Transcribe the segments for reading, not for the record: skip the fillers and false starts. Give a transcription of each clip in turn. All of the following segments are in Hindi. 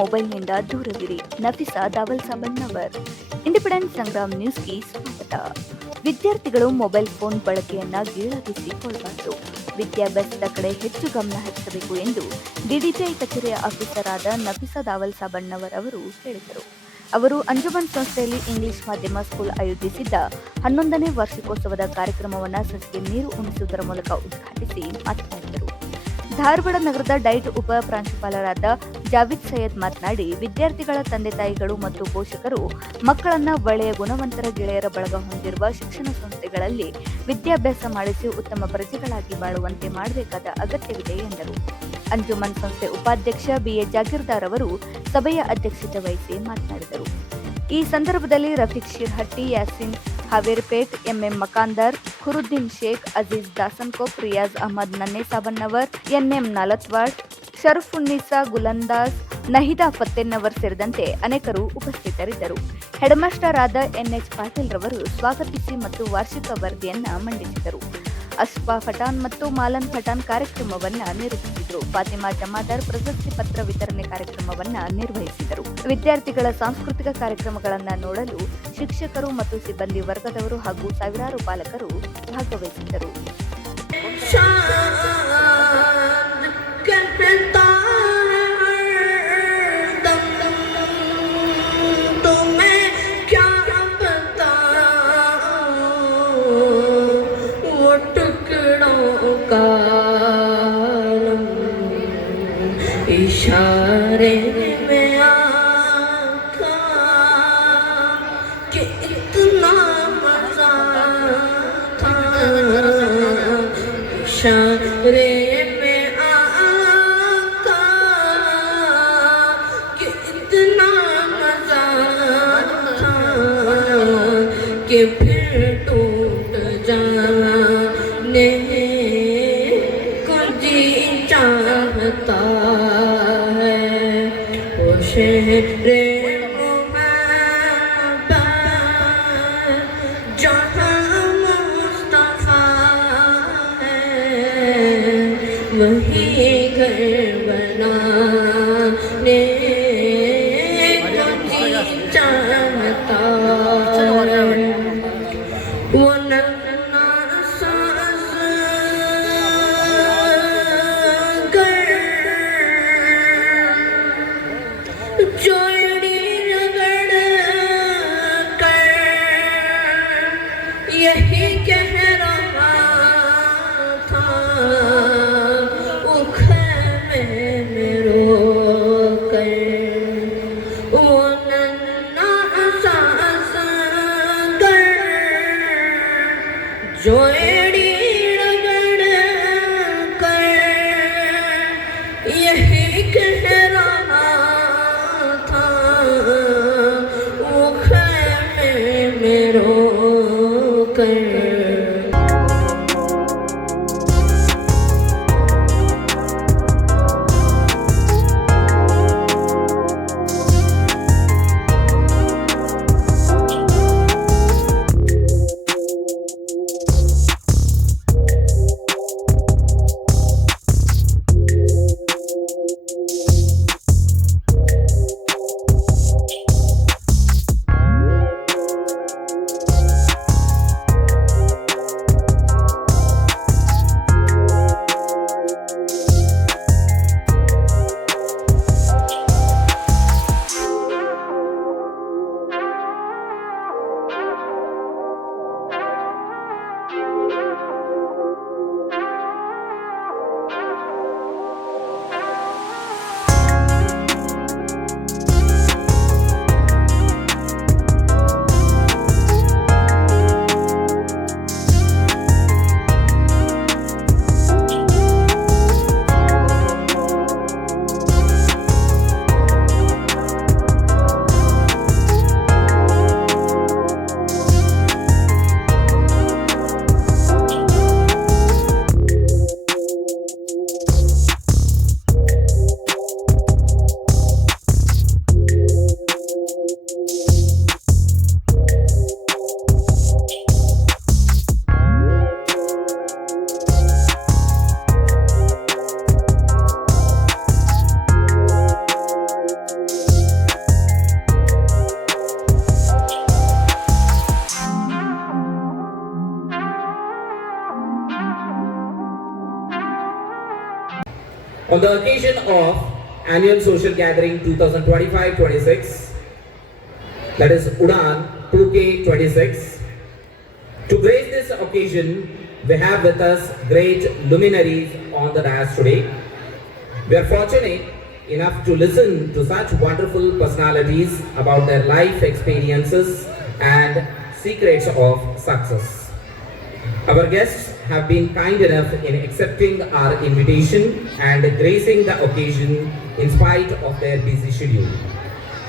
ಮೊಬೈಲ್ನಿಂದ ದೂರವಿರಿ. ನಫಿಸಾ ದಾವಲ್ ಸಾಬಣ್ಣವರ್. ಇಂಡಿಪೆಂಡೆಂಟ್ ಸಂಗ್ರಾಮ್ ನ್ಯೂಸ್ಗೆ ಸ್ವಾಗತ. ವಿದ್ಯಾರ್ಥಿಗಳು ಮೊಬೈಲ್ ಫೋನ್ ಬಳಕೆಯನ್ನ ಗೀಳಾಗಿಸಿಕೊಳ್ಳಬಾರದು. ವಿದ್ಯಾಭ್ಯಾಸದ ಕಡೆ ಹೆಚ್ಚು ಗಮನ ಹರಿಸಬೇಕು ಎಂದು ಡಿಡಿಪಿಐ ಕಚೇರಿಯ ಆಫೀಸರ್ ಆದ ನಫಿಸಾ ದಾವಲ್ ಸಾಬಣ್ಣವರ್ ಅವರು ಹೇಳಿದರು. ಅವರು ಅಂಜುಮನ್ ಸಂಸ್ಥೆಯಲ್ಲಿ ಇಂಗ್ಲಿಷ್ ಮಾಧ್ಯಮ ಸ್ಕೂಲ್ ಆಯೋಜಿಸಿದ್ದ 11ನೇ ವಾರ್ಷಿಕೋತ್ಸವದ ಕಾರ್ಯಕ್ರಮವನ್ನು ಸಸಿಗೆ ನೀರು ಉಣಿಸುವುದರ ಮೂಲಕ ಉದ್ಘಾಟಿಸಿ ಮಾತನಾಡಿದರು. ಧಾರವಾಡ ನಗರದ ಡೈಟ್ ಉಪ ಪ್ರಾಂಶುಪಾಲರಾದ ಜಾವಿದ್ ಸೈಯದ್ ಮಾತನಾಡಿ, ವಿದ್ಯಾರ್ಥಿಗಳ ತಂದೆ ತಾಯಿಗಳು ಮತ್ತು ಪೋಷಕರು ಮಕ್ಕಳನ್ನ ಒಳ್ಳೆಯ ಗುಣವಂತರ ಗೆಳೆಯರ ಬಳಗ ಹೊಂದಿರುವ ಶಿಕ್ಷಣ ಸಂಸ್ಥೆಗಳಲ್ಲಿ ವಿದ್ಯಾಭ್ಯಾಸ ಮಾಡಿಸಿ ಉತ್ತಮ ಪ್ರಜೆಗಳಾಗಿ ಬಾಳುವಂತೆ ಮಾಡಬೇಕಾದ ಅಗತ್ಯವಿದೆ ಎಂದರು. ಅಂಜುಮನ್ ಸಂಸ್ಥೆ ಉಪಾಧ್ಯಕ್ಷ ಬಿಎ ಜಾಗೀರ್ದಾರ್ ಅವರು ಸಭೆಯ ಅಧ್ಯಕ್ಷತೆ ವಹಿಸಿ ಮಾತನಾಡಿದರು. ಈ ಸಂದರ್ಭದಲ್ಲಿ ರಫೀಕ್ ಶಿರ್ಹಟ್ಟಿ, ಯಾಸಿನ್ ಹಾವೇರ್ಪೇಟ್, ಎಂಎಂ ಮಕಾಂದರ್, ಖುರುದ್ದೀನ್ ಶೇಖ್, ಅಜೀಜ್ ದಾಸನ್ಕೋಪ್, ರಿಯಾಜ್ ಅಹಮದ್ ನನ್ನೆ ಸಾಬಣ್ಣವರ್, ಎನ್ಎಂ ನಾಲತ್ವಾಡ್, ಶರಫುನ್ನಿಸಾ ಗುಲಂದಾಸ್, ನಹಿದಾ ಫತ್ತೇನ್ನವರ್ ಸೇರಿದಂತೆ ಅನೇಕರು ಉಪಸ್ಥಿತರಿದ್ದರು. ಹೆಡ್ ಮಾಸ್ಟರ್ ಆದ ಎನ್ಎಚ್ ಪಾಟೀಲ್ ರವರು ಸ್ವಾಗತಿಸಿ ಮತ್ತು ವಾರ್ಷಿಕ ವರದಿಯನ್ನ ಮಂಡಿಸಿದರು. ಅಶ್ಫಾ ಪಠಾಣ್ ಮತ್ತು ಮಾಲನ್ ಪಠಾಣ್ ಕಾರ್ಯಕ್ರಮವನ್ನ ನಿರ್ವಹಿಸಿದರು. ಫಾತಿಮಾ ಜಮಾದಾರ್ ಪ್ರಶಸ್ತಿ ಪತ್ರ ವಿತರಣೆ ಕಾರ್ಯಕ್ರಮವನ್ನ ನಿರ್ವಹಿಸಿದರು. ವಿದ್ಯಾರ್ಥಿಗಳ ಸಾಂಸ್ಕೃತಿಕ ಕಾರ್ಯಕ್ರಮಗಳನ್ನು ನೋಡಲು ಶಿಕ್ಷಕರು ಮತ್ತು ಸಿಬ್ಬಂದಿ ವರ್ಗದವರು ಹಾಗೂ ಸಾವಿರಾರು ಪಾಲಕರು ಭಾಗವಹಿಸಿದ್ದರು. इशारे में आका कि इतना मजा था, इशारे में आका कि इतना मजा था कि फिर टूट जाने को जी चाहता रे जहाँ मुस्तफा है वही घर बनाने को जी चाहता है। वो नन्ना सांस जोड़ी रगड़ कर यही कह रहा था, उखमे में रो कर वो नन्ना सांस कर जोड़ी रगड़ कर यही कह रहा On the occasion of Annual Social Gathering 2025-26, that is Udan 2K26, to grace this occasion, we have with us great luminaries on the dais today. We are fortunate enough to listen to such wonderful personalities about their life experiences and secrets of success. Our guests have been kind enough in accepting our invitation and gracing the occasion in spite of their busy schedule.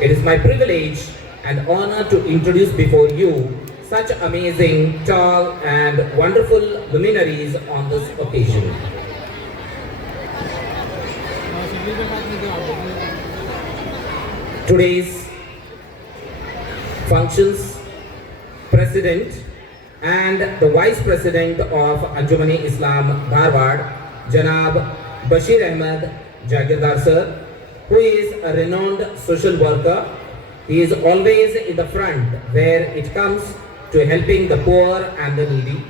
It is my privilege and honor to introduce before you such amazing, tall and wonderful luminaries on this occasion. Today's functions President and the Vice President of Anjumani Islam Dharwad, Janab Bashir Ahmed Jagirdar sir, who is a renowned social worker. He is always in the front where it comes to helping the poor and the needy.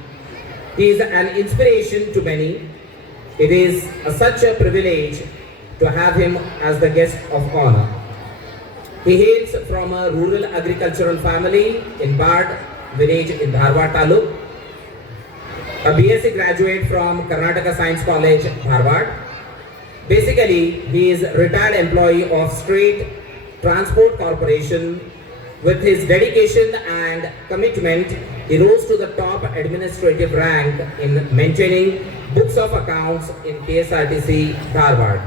He is an inspiration to many. It is such a privilege to have him as the guest of honor. He hails from a rural agricultural family in Bad village in Dharwad Taluk, a BSc graduate from Karnataka Science College, Dharwad. Basically, he is a retired employee of State Transport Corporation. With his dedication and commitment, he rose to the top administrative rank in maintaining books of accounts in KSRTC, Dharwad.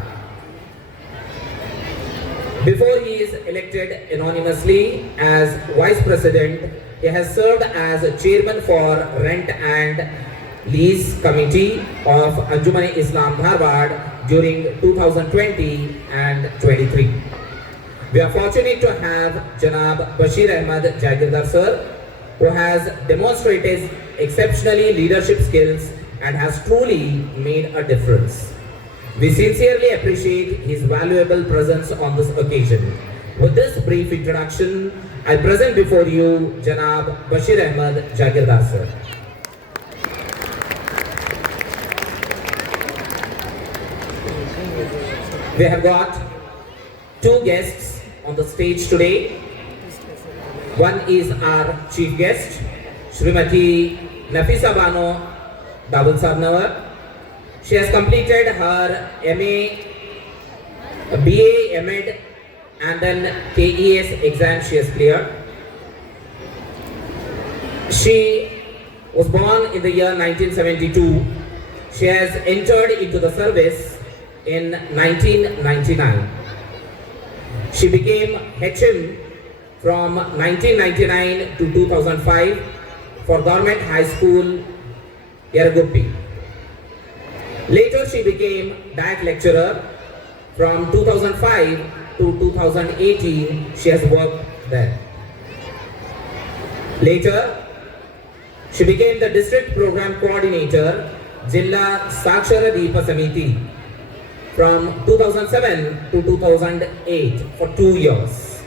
Before he is elected anonymously as Vice President, he has served as Chairman for Rent and Lease Committee of Anjumani Islam Dharwad during 2020 and 23. We are fortunate to have Janab Bashir Ahmed Jagirdar sir, who has demonstrated exceptionally leadership skills and has truly made a difference. We sincerely appreciate his valuable presence on this occasion. With this brief introduction, I present before you Janab Bashir Ahmed Jagirdar sir. We have got two guests on the stage today. One is our chief guest, Srimati Nafisa Bano Dabul Sarnavar. She has completed her MA, BA, MEd and then KES exam she has cleared. She was born in the year 1972. She has entered into the service in 1999. She became HM from 1999 to 2005 for Government High School, Yerguppi. Later she became Diet Lecturer. From 2005 to 2018, she has worked there. Later, she became the District Program Coordinator, Jilla Sakshara Deepa Samiti, from 2007 to 2008 for 2 years.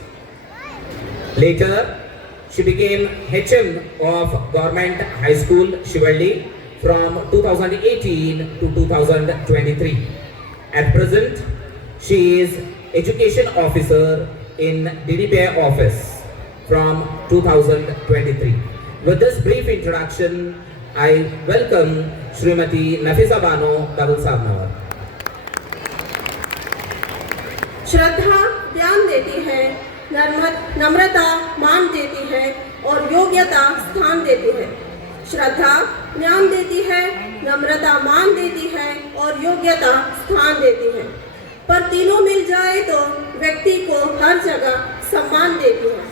Later, she became HM of Government High School, Shivalli, from 2018 to 2023. At present, she is Education Officer in DDPI office from 2023. With this brief introduction, I welcome Srimati Nafisa Bano Dabul Sarnavar. श्रद्धा ध्यान देती है, नम्रता मान देती है और योग्यता स्थान देती है। श्रद्धा ज्ञान देती है, नम्रता मान देती है और योग्यता स्थान देती है। पर तीनों मिल जाए तो व्यक्ति को हर जगह सम्मान देती है।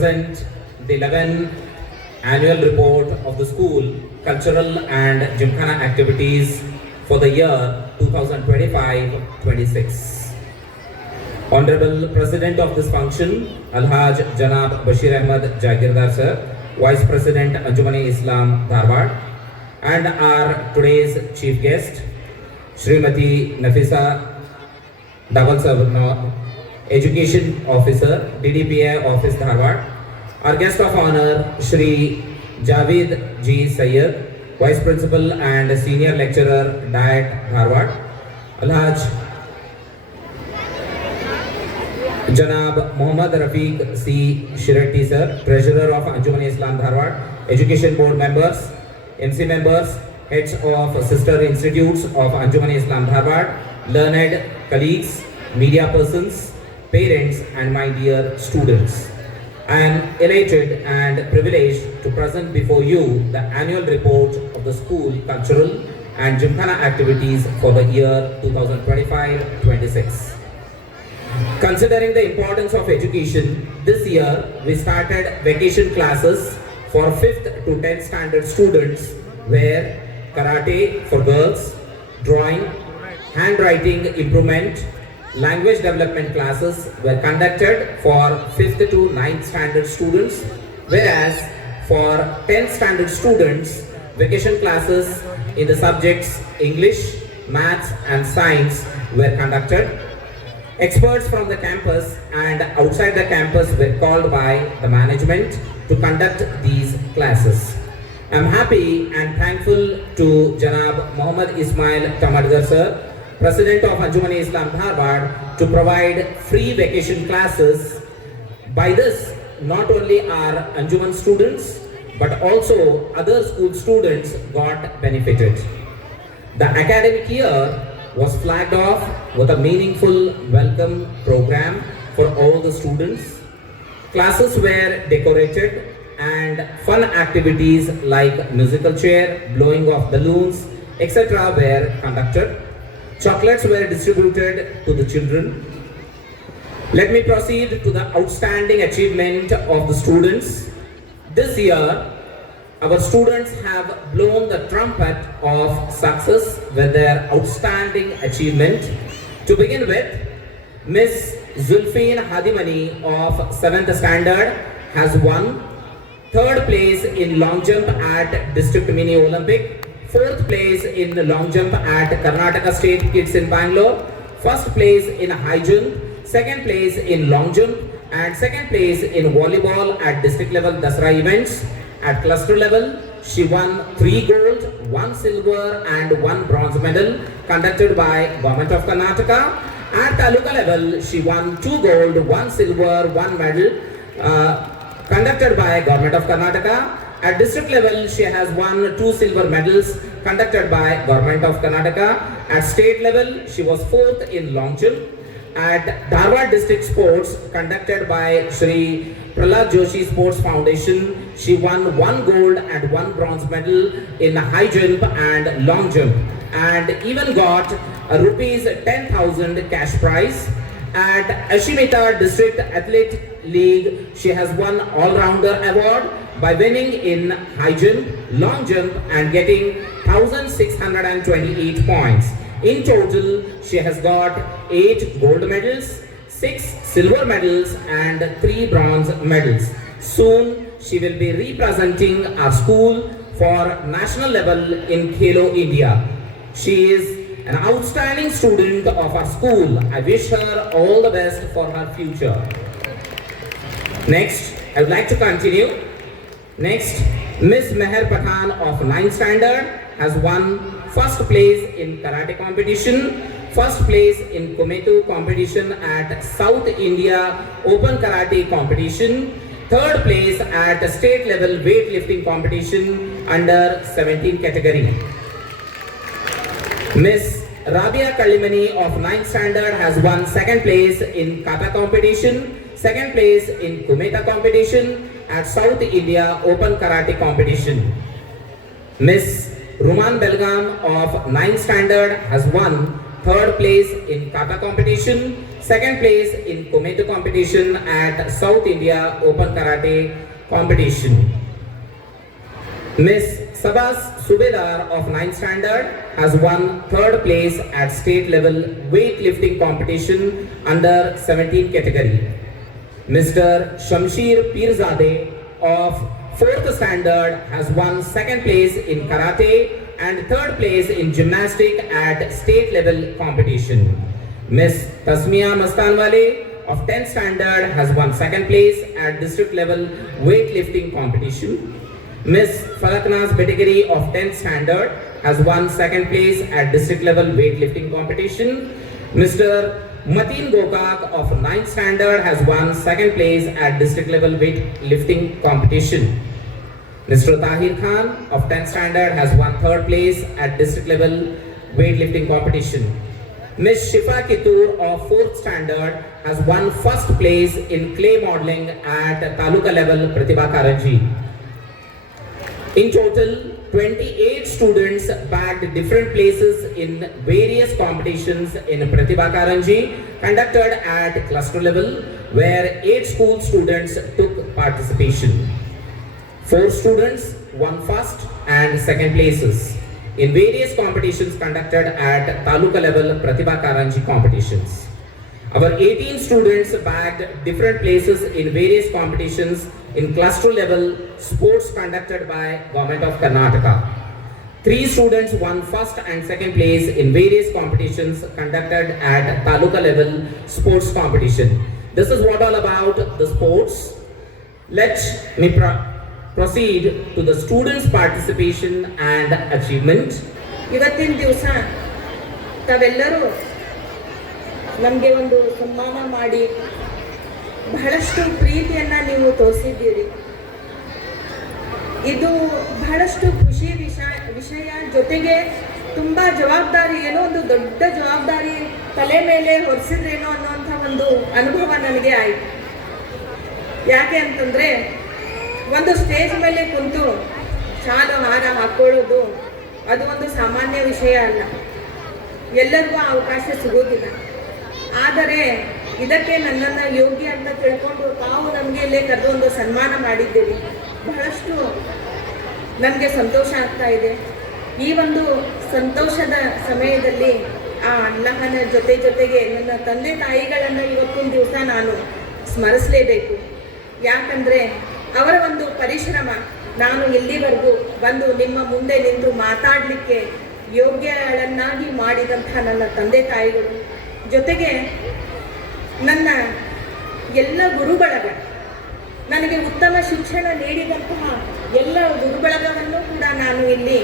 present the 11th annual report of the school cultural and gymkhana activities for the year 2025-26. Honorable President of this function, Alhaj Janab Bashir Ahmed Jagirdar Sir, Vice President Anjumani Islam Dharwad, and our today's chief guest, Srimati Nafisa Dawal Sir, Education Officer, DDPA Office Dharwad. Our guest of honor, Shri Javed G. Sayyed, Vice Principal and Senior Lecturer, Diet Dharwad. Alhaj Janab Muhammad Rafiq C. Shiretti Sir, Treasurer of Anjumani Islam Dharwad, Education Board members, MC members, heads of sister institutes of Anjumani Islam Dharwad, learned colleagues, media persons, parents, and my dear students. I am elated and privileged to present before you the annual report of the school cultural and gymkhana activities for the year 2025-26. Considering the importance of education, this year we started vacation classes for 5th to 10th standard students where karate for girls, drawing, handwriting improvement, language development classes were conducted for 5th to 9th standard students, whereas for 10th standard students, vacation classes in the subjects English, Maths and Science were conducted. Experts from the campus and outside the campus were called by the management to conduct these classes. I am happy and thankful to Janab Muhammad Ismail Tamadgar Sir, President of Anjumani Islam Dharwad, to provide free vacation classes. By this, not only our Anjuman students, but also other school students got benefited. The academic year was flagged off with a meaningful welcome program for all the students. Classes were decorated and fun activities like musical chair, blowing of balloons, etc. were conducted. Chocolates were distributed to the children. Let me proceed to the outstanding achievement of the students. This year, our students have blown the trumpet of success with their outstanding achievement. To begin with, Miss Zulfeen Hadimani of 7th standard has won 3rd place in long jump at District Mini Olympic, 4th place in long jump at Karnataka State Kids in Bangalore, 1st place in high jump, 2nd place in long jump, and 2nd place in volleyball at district level Dasra events. At cluster level, she won 3 gold, 1 silver and 1 bronze medal conducted by Government of Karnataka. At taluka level, she won 2 gold, 1 silver, 1 medal conducted by Government of Karnataka. At district level, she has won 2 silver medals conducted by Government of Karnataka. At state level, she was 4th in long jump. At Dharwad District Sports conducted by Shri Prahlad Joshi Sports Foundation, she won 1 gold and 1 bronze medal in high jump and long jump, and even got a rupees 10,000 cash prize. At Ashimita District Athlete League, she has won All-Rounder Award by winning in high jump, long jump and getting 1,628 points. In total, she has got 8 gold medals, 6 silver medals and 3 bronze medals. Soon, she will be representing our school for national level in Khelo India. She is an outstanding student of our school. I wish her all the best for her future. Next, I would like to continue. Next, Miss Meher Pathan of 9th standard has won 1st place in karate competition, 1st place in Kometu competition at South India Open Karate competition, 3rd place at state level weightlifting competition under 17 category. Miss Rabia Kalimani of 9th standard has won 2nd place in kata competition, 2nd place in Kumeta competition at South India Open Karate competition. Miss Ruman Belgam of 9th standard has won 3rd place in kata competition, second place in Kometo competition at South India Open Karate competition. Miss Sabas Subedar of 9th standard has won third place at state level weightlifting competition under 17 category. Mr. Shamsher Pirzadeh of 4th standard has won second place in karate and third place in gymnastics at state level competition. Miss Tasmia Mastanwale of 10th standard has won second place at district level weightlifting competition. Miss Falaknaz Betigiri of 10th standard has won second place at district level weightlifting competition. Mr. Mateen Gokak of 9th standard has won second place at district level weightlifting competition. Mr. Tahir Khan of 10th standard has won third place at district level weightlifting competition. Miss Shifa Kitur of 4th standard has won first place in clay modeling at Taluka level Pratibha Karanji. In total, 28 students bagged different places in various competitions in Pratibha Karanji conducted at cluster level, where 8 school students took participation. 4 students won first and second places in various competitions conducted at Taluka level Pratibha Karanji competitions. Our 18 students bagged different places in various competitions in cluster level sports conducted by Government of Karnataka. 3 students won first and second place in various competitions conducted at Taluka level sports competition. This is what all about the sports. Let me proceed to the students' participation and achievement. ಇವತ್ತಿನ ದಿವಸ ತಾವೆಲ್ಲರೂ ನಮಗೆ ಒಂದು ಸನ್ಮಾನ ಮಾಡಿ ಬಹಳಷ್ಟು ಪ್ರೀತಿಯನ್ನ ನೀವು ತೋರಿಸಿದ್ದೀರಿ. ಇದು ಬಹಳಷ್ಟು ಖುಷಿ ವಿಷಯ ಜೊತೆಗೆ ತುಂಬಾ ಜವಾಬ್ದಾರಿ, ಏನೋ ಒಂದು ದೊಡ್ಡ ಜವಾಬ್ದಾರಿ ತಲೆ ಮೇಲೆ ಹೊರಿಸಿದ್ರೇನೋ ಅನ್ನೋಂಥ ಒಂದು ಅನುಭವ ನನಗೆ ಆಯಿತು. ಯಾಕೆ ಅಂತಂದ್ರೆ ಒಂದು ಸ್ಟೇಜ್ ಮೇಲೆ ಕುಂತು ಶಾಲು ಹಾರ ಹಾಕೊಳ್ಳೋದು ಅದು ಒಂದು ಸಾಮಾನ್ಯ ವಿಷಯ ಅಲ್ಲ, ಎಲ್ಲರಿಗೂ ಅವಕಾಶ ಸಿಗೋದಿಲ್ಲ. ಆದರೆ ಇದಕ್ಕೆ ನನ್ನನ್ನು ಯೋಗ್ಯ ಅಂತ ತಿಳ್ಕೊಂಡು ತಾವು ನಮಗೆ ಇಲ್ಲೇ ಕರೆದು ಒಂದು ಸನ್ಮಾನ ಮಾಡಿದ್ದೀರಿ. ಬಹಳಷ್ಟು ನನಗೆ ಸಂತೋಷ ಆಗ್ತಾ ಇದೆ. ಈ ಒಂದು ಸಂತೋಷದ ಸಮಯದಲ್ಲಿ ಆ ಅಲ್ಲಹನ ಜೊತೆಗೆ ನನ್ನ ತಂದೆ ತಾಯಿಗಳನ್ನು ಇವತ್ತಿನ ದಿವಸ ನಾನು ಸ್ಮರಿಸಲೇಬೇಕು. ಯಾಕಂದರೆ ಅವರ ಒಂದು ಪರಿಶ್ರಮ ನಾನು ಇಲ್ಲಿವರೆಗೂ ಬಂದು ನಿಮ್ಮ ಮುಂದೆ ನಿಂತು ಮಾತಾಡಲಿಕ್ಕೆ ಯೋಗ್ಯಗಳನ್ನಾಗಿ ಮಾಡಿದಂಥ ನನ್ನ ತಂದೆ ತಾಯಿಗಳು, ಜೊತೆಗೆ ನನ್ನ ಎಲ್ಲ ಗುರುಬಳಗ, ನನಗೆ ಉತ್ತಮ ಶಿಕ್ಷಣ ನೀಡಿದಂತಹ ಎಲ್ಲ ಗುರುಬಳಗವನ್ನು ಕೂಡ ನಾನು ಇಲ್ಲಿ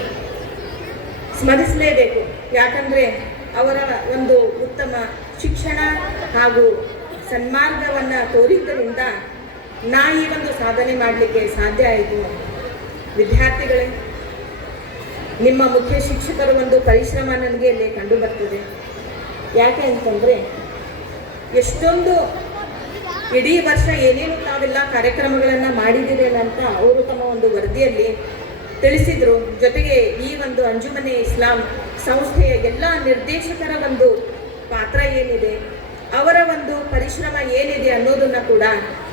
ಸ್ಮರಿಸಲೇಬೇಕು. ಯಾಕಂದರೆ ಅವರ ಒಂದು ಉತ್ತಮ ಶಿಕ್ಷಣ ಹಾಗೂ ಸನ್ಮಾರ್ಗವನ್ನು ತೋರಿದ್ದರಿಂದ ನಾ ಈ ಒಂದು ಸಾಧನೆ ಮಾಡಲಿಕ್ಕೆ ಸಾಧ್ಯ ಆಯಿತು. ವಿದ್ಯಾರ್ಥಿಗಳೇ, ನಿಮ್ಮ ಮುಖ್ಯ ಶಿಕ್ಷಕರ ಒಂದು ಪರಿಶ್ರಮ ನನಗೆ ಇಲ್ಲಿ ಕಂಡು ಬರ್ತದೆ. ಯಾಕೆ ಅಂತಂದರೆ ಎಷ್ಟೊಂದು ಇಡೀ ವರ್ಷ ಏನೇನು ತಾವೆಲ್ಲ ಕಾರ್ಯಕ್ರಮಗಳನ್ನು ಮಾಡಿದ್ದೀರೇನ ಅಂತ ಅವರು ತಮ್ಮ ಒಂದು ವರದಿಯಲ್ಲಿ ತಿಳಿಸಿದರು. ಜೊತೆಗೆ ಈ ಒಂದು ಅಂಜುಮನೆ ಇಸ್ಲಾಂ ಸಂಸ್ಥೆಯ ಎಲ್ಲ ನಿರ್ದೇಶಕರ ಒಂದು ಪಾತ್ರ ಏನಿದೆ, ಅವರ ಒಂದು ಪರಿಶ್ರಮ ಏನಿದೆ ಅನ್ನೋದನ್ನು ಕೂಡ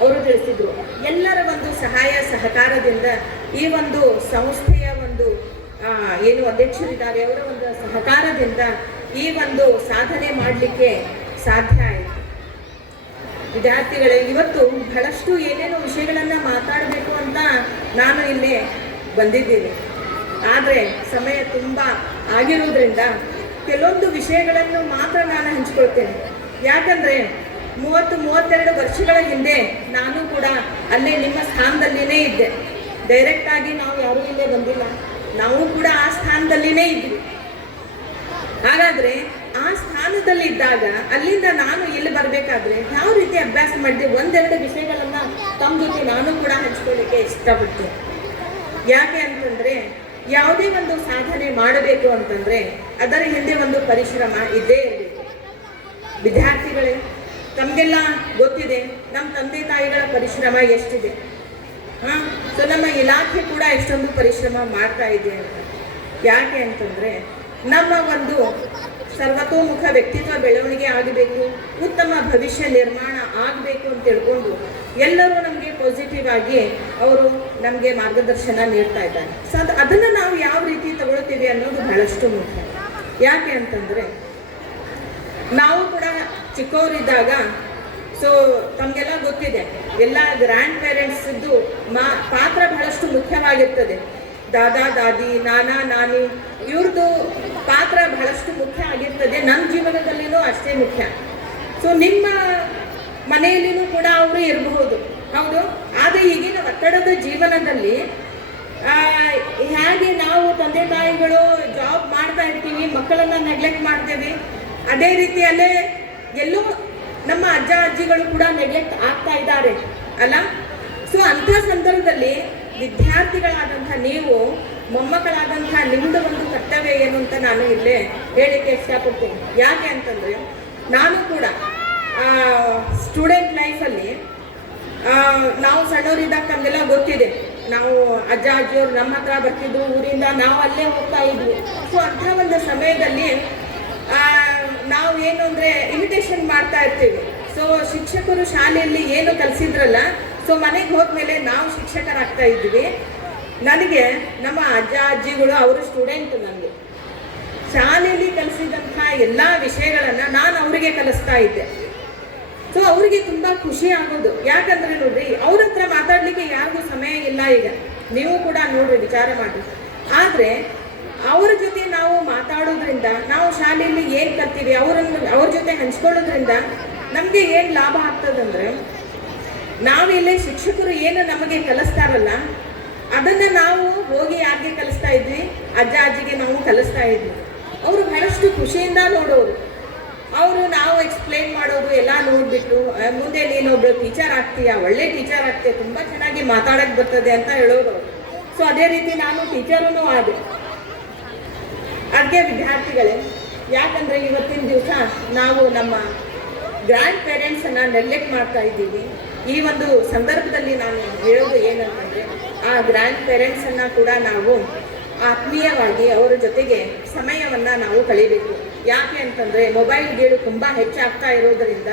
ಅವರು ತಿಳಿಸಿದರು. ಎಲ್ಲರ ಒಂದು ಸಹಾಯ ಸಹಕಾರದಿಂದ ಈ ಒಂದು ಸಂಸ್ಥೆಯ ಒಂದು ಏನು ಅಧ್ಯಕ್ಷರಿದ್ದಾರೆ ಅವರ ಒಂದು ಸಹಕಾರದಿಂದ ಈ ಒಂದು ಸಾಧನೆ ಮಾಡಲಿಕ್ಕೆ ಸಾಧ್ಯ ಆಯಿತು. ವಿದ್ಯಾರ್ಥಿಗಳೇ, ಇವತ್ತು ಬಹಳಷ್ಟು ಏನೇನೋ ವಿಷಯಗಳನ್ನು ಮಾತಾಡಬೇಕು ಅಂತ ನಾನು ಇಲ್ಲಿ ಬಂದಿದ್ದೀನಿ. ಆದರೆ ಸಮಯ ತುಂಬ ಆಗಿರೋದ್ರಿಂದ ಕೆಲವೊಂದು ವಿಷಯಗಳನ್ನು ಮಾತ್ರ ನಾನು ಹಂಚ್ಕೊಳ್ತೇನೆ. ಯಾಕಂದರೆ 30-32 ವರ್ಷಗಳ ಹಿಂದೆ ನಾನು ಕೂಡ ಅಲ್ಲೇ ನಿಮ್ಮ ಸ್ಥಾನದಲ್ಲಿನೇ ಇದ್ದೆ. ಡೈರೆಕ್ಟಾಗಿ ನಾವು ಯಾರೂ ಇಲ್ಲೇ ಬಂದಿಲ್ಲ, ನಾವು ಕೂಡ ಆ ಸ್ಥಾನದಲ್ಲಿನೇ ಇದ್ವಿ. ಹಾಗಾದರೆ ಆ ಸ್ಥಾನದಲ್ಲಿದ್ದಾಗ ಅಲ್ಲಿಂದ ನಾನು ಇಲ್ಲಿ ಬರಬೇಕಾದ್ರೆ ಯಾವ ರೀತಿ ಅಭ್ಯಾಸ ಮಾಡಿದೆ, ಒಂದೆರಡು ವಿಷಯಗಳನ್ನು ತಮ್ಮ ಜೊತೆ ನಾನು ಕೂಡ ಹಂಚ್ಕೊಳ್ಳಿಕ್ಕೆ ಇಷ್ಟಪಡ್ತೀನಿ. ಯಾಕೆ ಅಂತಂದರೆ ಯಾವುದೇ ಒಂದು ಸಾಧನೆ ಮಾಡಬೇಕು ಅಂತಂದರೆ ಅದರ ಹಿಂದೆ ಒಂದು ಪರಿಶ್ರಮ ಇದ್ದೇ ಇರಬೇಕು. ವಿದ್ಯಾರ್ಥಿಗಳೇ, ತಮಗೆಲ್ಲ ಗೊತ್ತಿದೆ ನಮ್ಮ ತಂದೆ ತಾಯಿಗಳ ಪರಿಶ್ರಮ ಎಷ್ಟಿದೆ. ಸೊ ನಮ್ಮ ಇಲಾಖೆ ಕೂಡ ಎಷ್ಟೊಂದು ಪರಿಶ್ರಮ ಮಾಡ್ತಾ ಇದೆ ಅಂತ. ಯಾಕೆ ಅಂತಂದರೆ ನಮ್ಮ ಒಂದು ಸರ್ವತೋಮುಖ ವ್ಯಕ್ತಿತ್ವ ಬೆಳವಣಿಗೆ ಆಗಬೇಕು, ಉತ್ತಮ ಭವಿಷ್ಯ ನಿರ್ಮಾಣ ಆಗಬೇಕು ಅಂತ ತಿಳ್ಕೊಂಡು ಎಲ್ಲರೂ ನಮಗೆ ಪಾಸಿಟಿವ್ ಆಗಿ ಅವರು ನಮಗೆ ಮಾರ್ಗದರ್ಶನ ನೀಡ್ತಾ ಇದ್ದಾರೆ. ಸೊ ಅದನ್ನು ನಾವು ಯಾವ ರೀತಿ ತಗೊಳ್ತೀವಿ ಅನ್ನೋದು ಬಹಳಷ್ಟು ಮುಖ್ಯ. ಯಾಕೆ ಅಂತಂದರೆ ನಾವು ಕೂಡ ಚಿಕ್ಕವರಿದ್ದಾಗ, ಸೊ ತಮಗೆಲ್ಲ ಗೊತ್ತಿದೆ, ಎಲ್ಲ ಗ್ರ್ಯಾಂಡ್ ಪೇರೆಂಟ್ಸ್ದು ಪಾತ್ರ ಬಹಳಷ್ಟು ಮುಖ್ಯವಾಗಿರ್ತದೆ. ದಾದಾ ದಾದಿ, ನಾನಾ ನಾನಿ ಇವ್ರದ್ದು ಪಾತ್ರ ಬಹಳಷ್ಟು ಮುಖ್ಯ ಆಗಿರ್ತದೆ. ನನ್ನ ಜೀವನದಲ್ಲಿನೂ ಅಷ್ಟೇ ಮುಖ್ಯ. ಸೊ ನಿಮ್ಮ ಮನೆಯಲ್ಲಿನೂ ಕೂಡ ಅವರು ಇರಬಹುದು, ಹೌದು. ಆದರೆ ಈಗಿನ ಒತ್ತಡದ ಜೀವನದಲ್ಲಿ ಹೇಗೆ ನಾವು ತಂದೆ ತಾಯಿಗಳು ಜಾಬ್ ಮಾಡ್ತಾ ಇರ್ತೀವಿ, ಮಕ್ಕಳನ್ನು ನೆಗ್ಲೆಕ್ಟ್ ಮಾಡ್ತೇವೆ, ಅದೇ ರೀತಿಯಲ್ಲೇ ಎಲ್ಲೋ ನಮ್ಮ ಅಜ್ಜ ಅಜ್ಜಿಗಳು ಕೂಡ ನೆಗ್ಲೆಕ್ಟ್ ಆಗ್ತಾ ಇದ್ದಾರೆ ಅಲ್ಲ. ಸೊ ಅಂಥ ಸಂದರ್ಭದಲ್ಲಿ ವಿದ್ಯಾರ್ಥಿಗಳಾದಂಥ ನೀವು, ಮೊಮ್ಮಕ್ಕಳಾದಂಥ ನಿಮ್ಮದು ಒಂದು ಕರ್ತವ್ಯ ಏನು ಅಂತ ನಾನು ಇಲ್ಲೇ ಹೇಳಿಕ್ಕೆ ಇಷ್ಟಪಡ್ತೀನಿ. ಯಾಕೆ ಅಂತಂದರೆ ನಾನು ಕೂಡ ಸ್ಟೂಡೆಂಟ್ ಲೈಫಲ್ಲಿ ನಾವು ಸಣ್ಣವರಿದ್ದಾಗ ನಮಗೆಲ್ಲ ಗೊತ್ತಿದೆ, ನಾವು ಅಜ್ಜ ಅಜ್ಜಿಯವರು ನಮ್ಮ ಹತ್ರ ಬರ್ತಿದ್ರು ಊರಿಂದ, ನಾವು ಅಲ್ಲೇ ಹೋಗ್ತಾ ಇದ್ವಿ. ಸೊ ಅಂಥ ಒಂದು ಸಮಯದಲ್ಲಿ ನಾವು ಏನು ಅಂದರೆ ಇಮಿಟೇಷನ್ ಮಾಡ್ತಾ ಇರ್ತೀವಿ. ಸೊ ಶಿಕ್ಷಕರು ಶಾಲೆಯಲ್ಲಿ ಏನು ಕಲಿಸಿದ್ರಲ್ಲ, ಸೊ ಮನೆಗೆ ಹೋದ್ಮೇಲೆ ನಾವು ಶಿಕ್ಷಕರಾಗ್ತಾ ಇದ್ವಿ. ನನಗೆ ನಮ್ಮ ಅಜ್ಜ ಅಜ್ಜಿಗಳು ಅವರು ಸ್ಟೂಡೆಂಟ್, ನನಗೆ ಶಾಲೆಯಲ್ಲಿ ಕಲಿಸಿದಂಥ ಎಲ್ಲ ವಿಷಯಗಳನ್ನು ನಾನು ಅವರಿಗೆ ಕಲಿಸ್ತಾ ಇದ್ದೆ. ಸೊ ಅವರಿಗೆ ತುಂಬ ಖುಷಿ ಆಗೋದು. ಯಾಕಂದರೆ ನೋಡ್ರಿ, ಅವ್ರ ಹತ್ರ ಮಾತಾಡಲಿಕ್ಕೆ ಯಾರಿಗೂ ಸಮಯ ಇಲ್ಲ. ಈಗ ನೀವು ಕೂಡ ನೋಡ್ರಿ, ವಿಚಾರ ಮಾಡಿ. ಆದರೆ ಅವ್ರ ಜೊತೆ ನಾವು ಮಾತಾಡೋದ್ರಿಂದ, ನಾವು ಶಾಲೆಯಲ್ಲಿ ಏನು ಕಲ್ತೀವಿ ಅವ್ರ ಜೊತೆ ಹಂಚ್ಕೊಳ್ಳೋದ್ರಿಂದ ನಮಗೆ ಏನು ಲಾಭ ಆಗ್ತದಂದ್ರೆ, ನಾವಿಲ್ಲೇ ಶಿಕ್ಷಕರು ಏನು ನಮಗೆ ಕಲಿಸ್ತಾರಲ್ಲ ಅದನ್ನು ನಾವು ಹೋಗಿ ಯಾರಿಗೆ ಕಲಿಸ್ತಾ ಇದ್ವಿ, ಅಜ್ಜ ಅಜ್ಜಿಗೆ ನಾವು ಕಲಿಸ್ತಾ ಇದ್ವಿ. ಅವರು ಬಹಳಷ್ಟು ಖುಷಿಯಿಂದ ನೋಡೋರು. ಅವರು ನಾವು ಎಕ್ಸ್ಪ್ಲೇನ್ ಮಾಡೋದು ಎಲ್ಲ ನೋಡಿಬಿಟ್ಟು, ಮುಂದೆ ನೀನೊಬ್ರು ಟೀಚರ್ ಆಗ್ತೀಯಾ, ಒಳ್ಳೆ ಟೀಚರ್ ಆಗ್ತೀಯ, ತುಂಬ ಚೆನ್ನಾಗಿ ಮಾತಾಡೋಕ್ಕೆ ಬರ್ತದೆ ಅಂತ ಹೇಳೋರು. ಸೊ ಅದೇ ರೀತಿ ನಾನು ಟೀಚರೂ ಆದೆ. ಅದಕ್ಕೆ ವಿದ್ಯಾರ್ಥಿಗಳೇ, ಯಾಕಂದರೆ ಇವತ್ತಿನ ದಿವಸ ನಾವು ನಮ್ಮ ಗ್ರ್ಯಾಂಡ್ ಪೇರೆಂಟ್ಸನ್ನು ನೆಗ್ಲೆಕ್ಟ್ ಮಾಡ್ತಾ ಇದ್ದೀವಿ. ಈ ಒಂದು ಸಂದರ್ಭದಲ್ಲಿ ನಾನು ಹೇಳೋದು ಏನಂತಂದರೆ, ಆ ಗ್ರ್ಯಾಂಡ್ ಪೇರೆಂಟ್ಸನ್ನು ಕೂಡ ನಾವು ಆತ್ಮೀಯವಾಗಿ ಅವರ ಜೊತೆಗೆ ಸಮಯವನ್ನು ನಾವು ಕಳೀಬೇಕು. ಯಾಕೆ ಅಂತಂದರೆ ಮೊಬೈಲ್ ಗೇಳು ತುಂಬ ಹೆಚ್ಚಾಗ್ತಾ ಇರೋದರಿಂದ,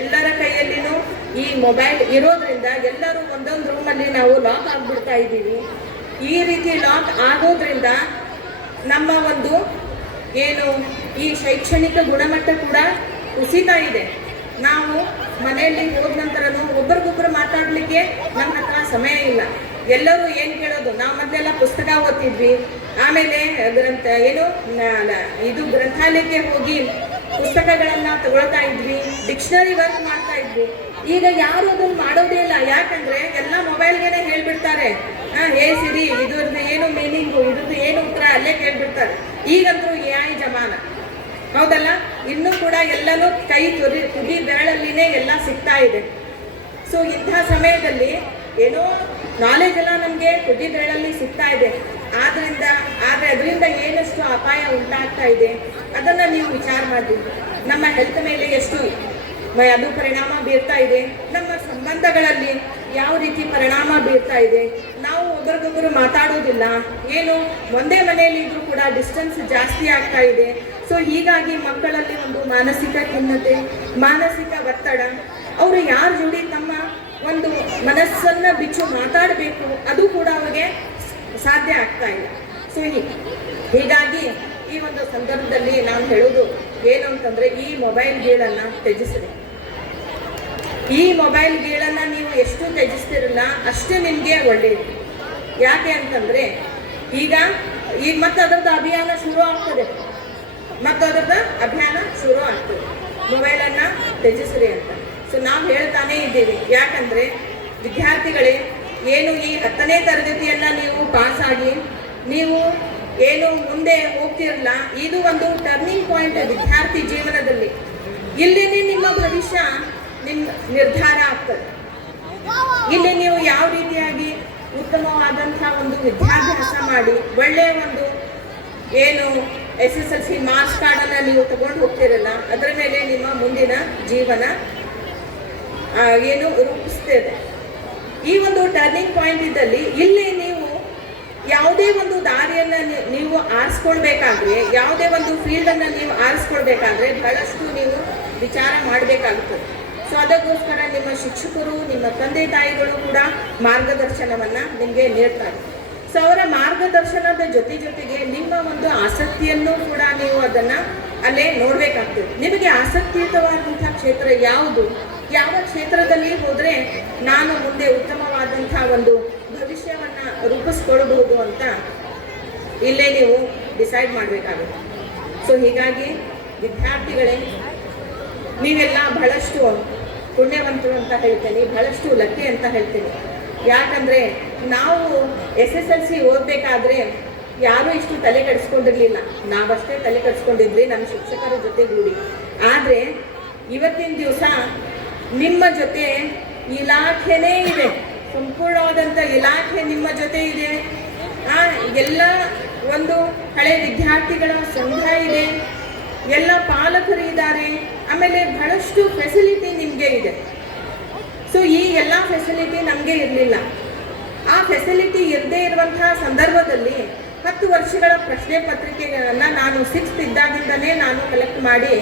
ಎಲ್ಲರ ಕೈಯಲ್ಲಿನೂ ಈ ಮೊಬೈಲ್ ಇರೋದ್ರಿಂದ ಎಲ್ಲರೂ ಒಂದೊಂದು ರೂಮಲ್ಲಿ ನಾವು ಲಾಕ್ ಆಗಿಬಿಡ್ತಾ ಇದ್ದೀವಿ. ಈ ರೀತಿ ಲಾಕ್ ಆಗೋದ್ರಿಂದ ನಮ್ಮ ಒಂದು ಏನು ಈ ಶೈಕ್ಷಣಿಕ ಗುಣಮಟ್ಟ ಕೂಡ ಕುಸಿತಾ ಇದೆ. ನಾವು ಮನೆಯಲ್ಲಿ ಹೋದ ನಂತರನೂ ಒಬ್ಬರಿಗೊಬ್ಬರು ಮಾತಾಡಲಿಕ್ಕೆ ನಮ್ಮ ಹತ್ರ ಸಮಯ ಇಲ್ಲ. ಎಲ್ಲರೂ ಏನು ಕೇಳೋದು, ನಾವು ಮೊದಲೆಲ್ಲ ಪುಸ್ತಕ ಓದ್ತಿದ್ವಿ, ಆಮೇಲೆ ಗ್ರಂಥಾಲಯಕ್ಕೆ ಹೋಗಿ ಪುಸ್ತಕಗಳನ್ನು ತಗೊಳ್ತಾ ಇದ್ವಿ, ಡಿಕ್ಷನರಿ ವರ್ಕ್ ಮಾಡ್ತಾ ಇದ್ವಿ. ಈಗ ಯಾರು ಅದನ್ನು ಮಾಡೋದೇ ಇಲ್ಲ. ಯಾಕಂದರೆ ಎಲ್ಲ ಮೊಬೈಲ್ಗೆ ಹೇಳ್ಬಿಡ್ತಾರೆ, ಹೇ ಸಿರಿ ಇದ್ರದ್ದು ಏನು ಮೀನಿಂಗು, ಇದ್ರದ್ದು ಏನು ಉತ್ತರ ಅಲ್ಲೇ ಕೇಳ್ಬಿಡ್ತಾರೆ. ಈಗಂತೂ AI ಜಮಾನ, ಹೌದಲ್ಲ. ಇನ್ನೂ ಕೂಡ ಎಲ್ಲನೂ ತುದಿ ಬೆರಳಲ್ಲಿನೇ ಎಲ್ಲ ಸಿಗ್ತಾ ಇದೆ. ಸೊ ಇಂಥ ಸಮಯದಲ್ಲಿ ಏನೋ ನಾಲೆಜ್ ಎಲ್ಲ ನಮಗೆ ತುದಿ ಬೆರಳಲ್ಲಿ ಸಿಗ್ತಾ ಇದೆ. ಆದರೆ ಅದರಿಂದ ಏನಷ್ಟು ಅಪಾಯ ಉಂಟಾಗ್ತಾ ಇದೆ ಅದನ್ನು ನೀವು ವಿಚಾರ ಮಾಡಿ. ನಮ್ಮ ಹೆಲ್ತ್ ಮೇಲೆ ಎಷ್ಟು ಅದು ಪರಿಣಾಮ ಬೀರ್ತಾ ಇದೆ, ನಮ್ಮ ಸಂಬಂಧಗಳಲ್ಲಿ ಯಾವ ರೀತಿ ಪರಿಣಾಮ ಬೀರ್ತಾ ಇದೆ. ನಾವು ಒಬ್ಬರಿಗೊಬ್ಬರು ಮಾತಾಡೋದಿಲ್ಲ, ಏನು ಒಂದೇ ಮನೆಯಲ್ಲಿ ಇದ್ರೂ ಕೂಡ ಡಿಸ್ಟೆನ್ಸ್ ಜಾಸ್ತಿ ಆಗ್ತಾ ಇದೆ. ಸೊ ಹೀಗಾಗಿ ಮಕ್ಕಳಲ್ಲಿ ಒಂದು ಮಾನಸಿಕ ಖಿನ್ನತೆ, ಮಾನಸಿಕ ಒತ್ತಡ, ಅವರು ಯಾರ ಜೋಡಿ ತಮ್ಮ ಒಂದು ಮನಸ್ಸನ್ನು ಬಿಚ್ಚು ಮಾತಾಡಬೇಕು ಅದು ಕೂಡ ಅವ್ರಿಗೆ ಸಾಧ್ಯ ಆಗ್ತಾ ಇಲ್ಲ. ಸೊ ಹೀಗಾಗಿ ಈ ಒಂದು ಸಂದರ್ಭದಲ್ಲಿ ನಾನು ಹೇಳೋದು ಏನು ಅಂತಂದರೆ, ಈ ಮೊಬೈಲ್ ಗೇಳನ್ನು ತ್ಯಜಿಸಿರಿ. ಈ ಮೊಬೈಲ್ ಗೇಳನ್ನು ನೀವು ಎಷ್ಟು ತ್ಯಜಿಸ್ತಿರಲ್ಲ ಅಷ್ಟೇ ನಿಮಗೆ ಒಳ್ಳೆಯದು. ಯಾಕೆ ಅಂತಂದರೆ ಈಗ ಮತ್ತೆ ಅದರದ್ದು ಅಭಿಯಾನ ಶುರು ಆಗ್ತದೆ, ಮೊಬೈಲನ್ನು ತ್ಯಜಿಸ್ರಿ ಅಂತ. ಸೊ ನಾವು ಹೇಳ್ತಾನೇ ಇದ್ದೀವಿ. ಯಾಕಂದರೆ ವಿದ್ಯಾರ್ಥಿಗಳೇ, ಏನು ಈ 10ನೇ ತರಗತಿಯನ್ನು ನೀವು ಪಾಸಾಗಿ ನೀವು ಏನು ಮುಂದೆ ಹೋಗ್ತಿರಲ್ಲ, ಇದು ಒಂದು ಟರ್ನಿಂಗ್ ಪಾಯಿಂಟ್ ವಿದ್ಯಾರ್ಥಿ ಜೀವನದಲ್ಲಿ. ಇಲ್ಲಿನೇ ನಿಮ್ಮ ಭವಿಷ್ಯ ನಿರ್ಧಾರ ಆಗ್ತದೆ. ಇಲ್ಲಿ ನೀವು ಯಾವ ರೀತಿಯಾಗಿ ಉತ್ತಮವಾದಂಥ ಒಂದು ವಿದ್ಯಾಭ್ಯಾಸ ಮಾಡಿ ಒಳ್ಳೆಯ ಒಂದು ಏನು SSLC ಮಾರ್ಕ್ಸ್ ಕಾರ್ಡನ್ನು ನೀವು ತಗೊಂಡು ಹೋಗ್ತಿರಲ್ಲ, ಅದರ ಮೇಲೆ ನಿಮ್ಮ ಮುಂದಿನ ಜೀವನ ಏನು ರೂಪಿಸ್ತೇವೆ. ಈ ಒಂದು ಟರ್ನಿಂಗ್ ಪಾಯಿಂಟ್ ಇದ್ದಲ್ಲಿ ಇಲ್ಲಿ ನೀವು ಯಾವುದೇ ಒಂದು ದಾರಿಯನ್ನು ನೀವು ಆರಿಸ್ಕೊಳ್ಬೇಕಾದ್ರೆ, ಯಾವುದೇ ಒಂದು ಫೀಲ್ಡನ್ನು ನೀವು ಆರಿಸ್ಕೊಳ್ಬೇಕಾದ್ರೆ ಬಹಳಷ್ಟು ನೀವು ವಿಚಾರ ಮಾಡಬೇಕಾಗುತ್ತದೆ. ಸೊ ಅದಕ್ಕೋಸ್ಕರ ನಿಮ್ಮ ಶಿಕ್ಷಕರು, ನಿಮ್ಮ ತಂದೆ ತಾಯಿಗಳು ಕೂಡ ಮಾರ್ಗದರ್ಶನವನ್ನು ನಿಮಗೆ ನೀಡ್ತಾರೆ. ಸೊ ಅವರ ಮಾರ್ಗದರ್ಶನದ ಜೊತೆಗೆ ನಿಮ್ಮ ಒಂದು ಆಸಕ್ತಿಯನ್ನು ಕೂಡ ನೀವು ಅದನ್ನು ಅಲ್ಲೇ ನೋಡಬೇಕಾಗ್ತದೆ. ನಿಮಗೆ ಆಸಕ್ತಿಯುತವಾದಂಥ ಕ್ಷೇತ್ರ ಯಾವುದು, ಯಾವ ಕ್ಷೇತ್ರದಲ್ಲಿ ಹೋದರೆ ನಾನು ಮುಂದೆ ಉತ್ತಮವಾದಂಥ ಒಂದು ಭವಿಷ್ಯವನ್ನು ರೂಪಿಸ್ಕೊಳ್ಬಹುದು ಅಂತ ಇಲ್ಲೇ ನೀವು ಡಿಸೈಡ್ ಮಾಡಬೇಕಾಗುತ್ತೆ. ಸೊ ಹೀಗಾಗಿ ವಿದ್ಯಾರ್ಥಿಗಳೇ, ನೀವೆಲ್ಲ ಬಹಳಷ್ಟು ಪುಣ್ಯವಂತರು ಅಂತ ಹೇಳ್ತೇನೆ, ಬಹಳಷ್ಟು ಲಕ್ಕಿ ಅಂತ ಹೇಳ್ತೀನಿ. ಯಾಕಂದರೆ ನಾವು SSLC ಓದಬೇಕಾದ್ರೆ ಯಾರೂ ಇಷ್ಟು ತಲೆ ಕೆಡಿಸ್ಕೊಂಡಿರಲಿಲ್ಲ, ನಾವಷ್ಟೇ ತಲೆ ಕೆಡಿಸ್ಕೊಂಡಿದ್ವಿ ನಮ್ಮ ಶಿಕ್ಷಕರ ಜೊತೆಗೂಡಿ. ಆದರೆ ಇವತ್ತಿನ ದಿವಸ ನಿಮ್ಮ ಜೊತೆ ಇಲಾಖೆನೇ ಇದೆ, ಸಂಪೂರ್ಣವಾದಂಥ ಇಲಾಖೆ ನಿಮ್ಮ ಜೊತೆ ಇದೆ. ಎಲ್ಲ ಒಂದು ಹಳೆ ವಿದ್ಯಾರ್ಥಿಗಳ ಸಂಘ ಇದೆ, ಎಲ್ಲ ಪಾಲಕರು ಇದ್ದಾರೆ, ಆಮೇಲೆ ಬಹಳಷ್ಟು ಫೆಸಿಲಿಟಿ ನಿಮಗೆ ಇದೆ. ಸೊ ಈ ಎಲ್ಲ ಫೆಸಿಲಿಟಿ ನಮಗೆ ಇರಲಿಲ್ಲ. ಆ ಫೆಸಿಲಿಟಿ ಇರದೇ ಇರುವಂತಹ ಸಂದರ್ಭದಲ್ಲಿ 10 ವರ್ಷಗಳ ಪ್ರಶ್ನೆ ಪತ್ರಿಕೆಗಳನ್ನು ನಾನು 6th ಇದ್ದಾಗಿಂದನೇ ನಾನು ಕಲೆಕ್ಟ್ ಮಾಡಿ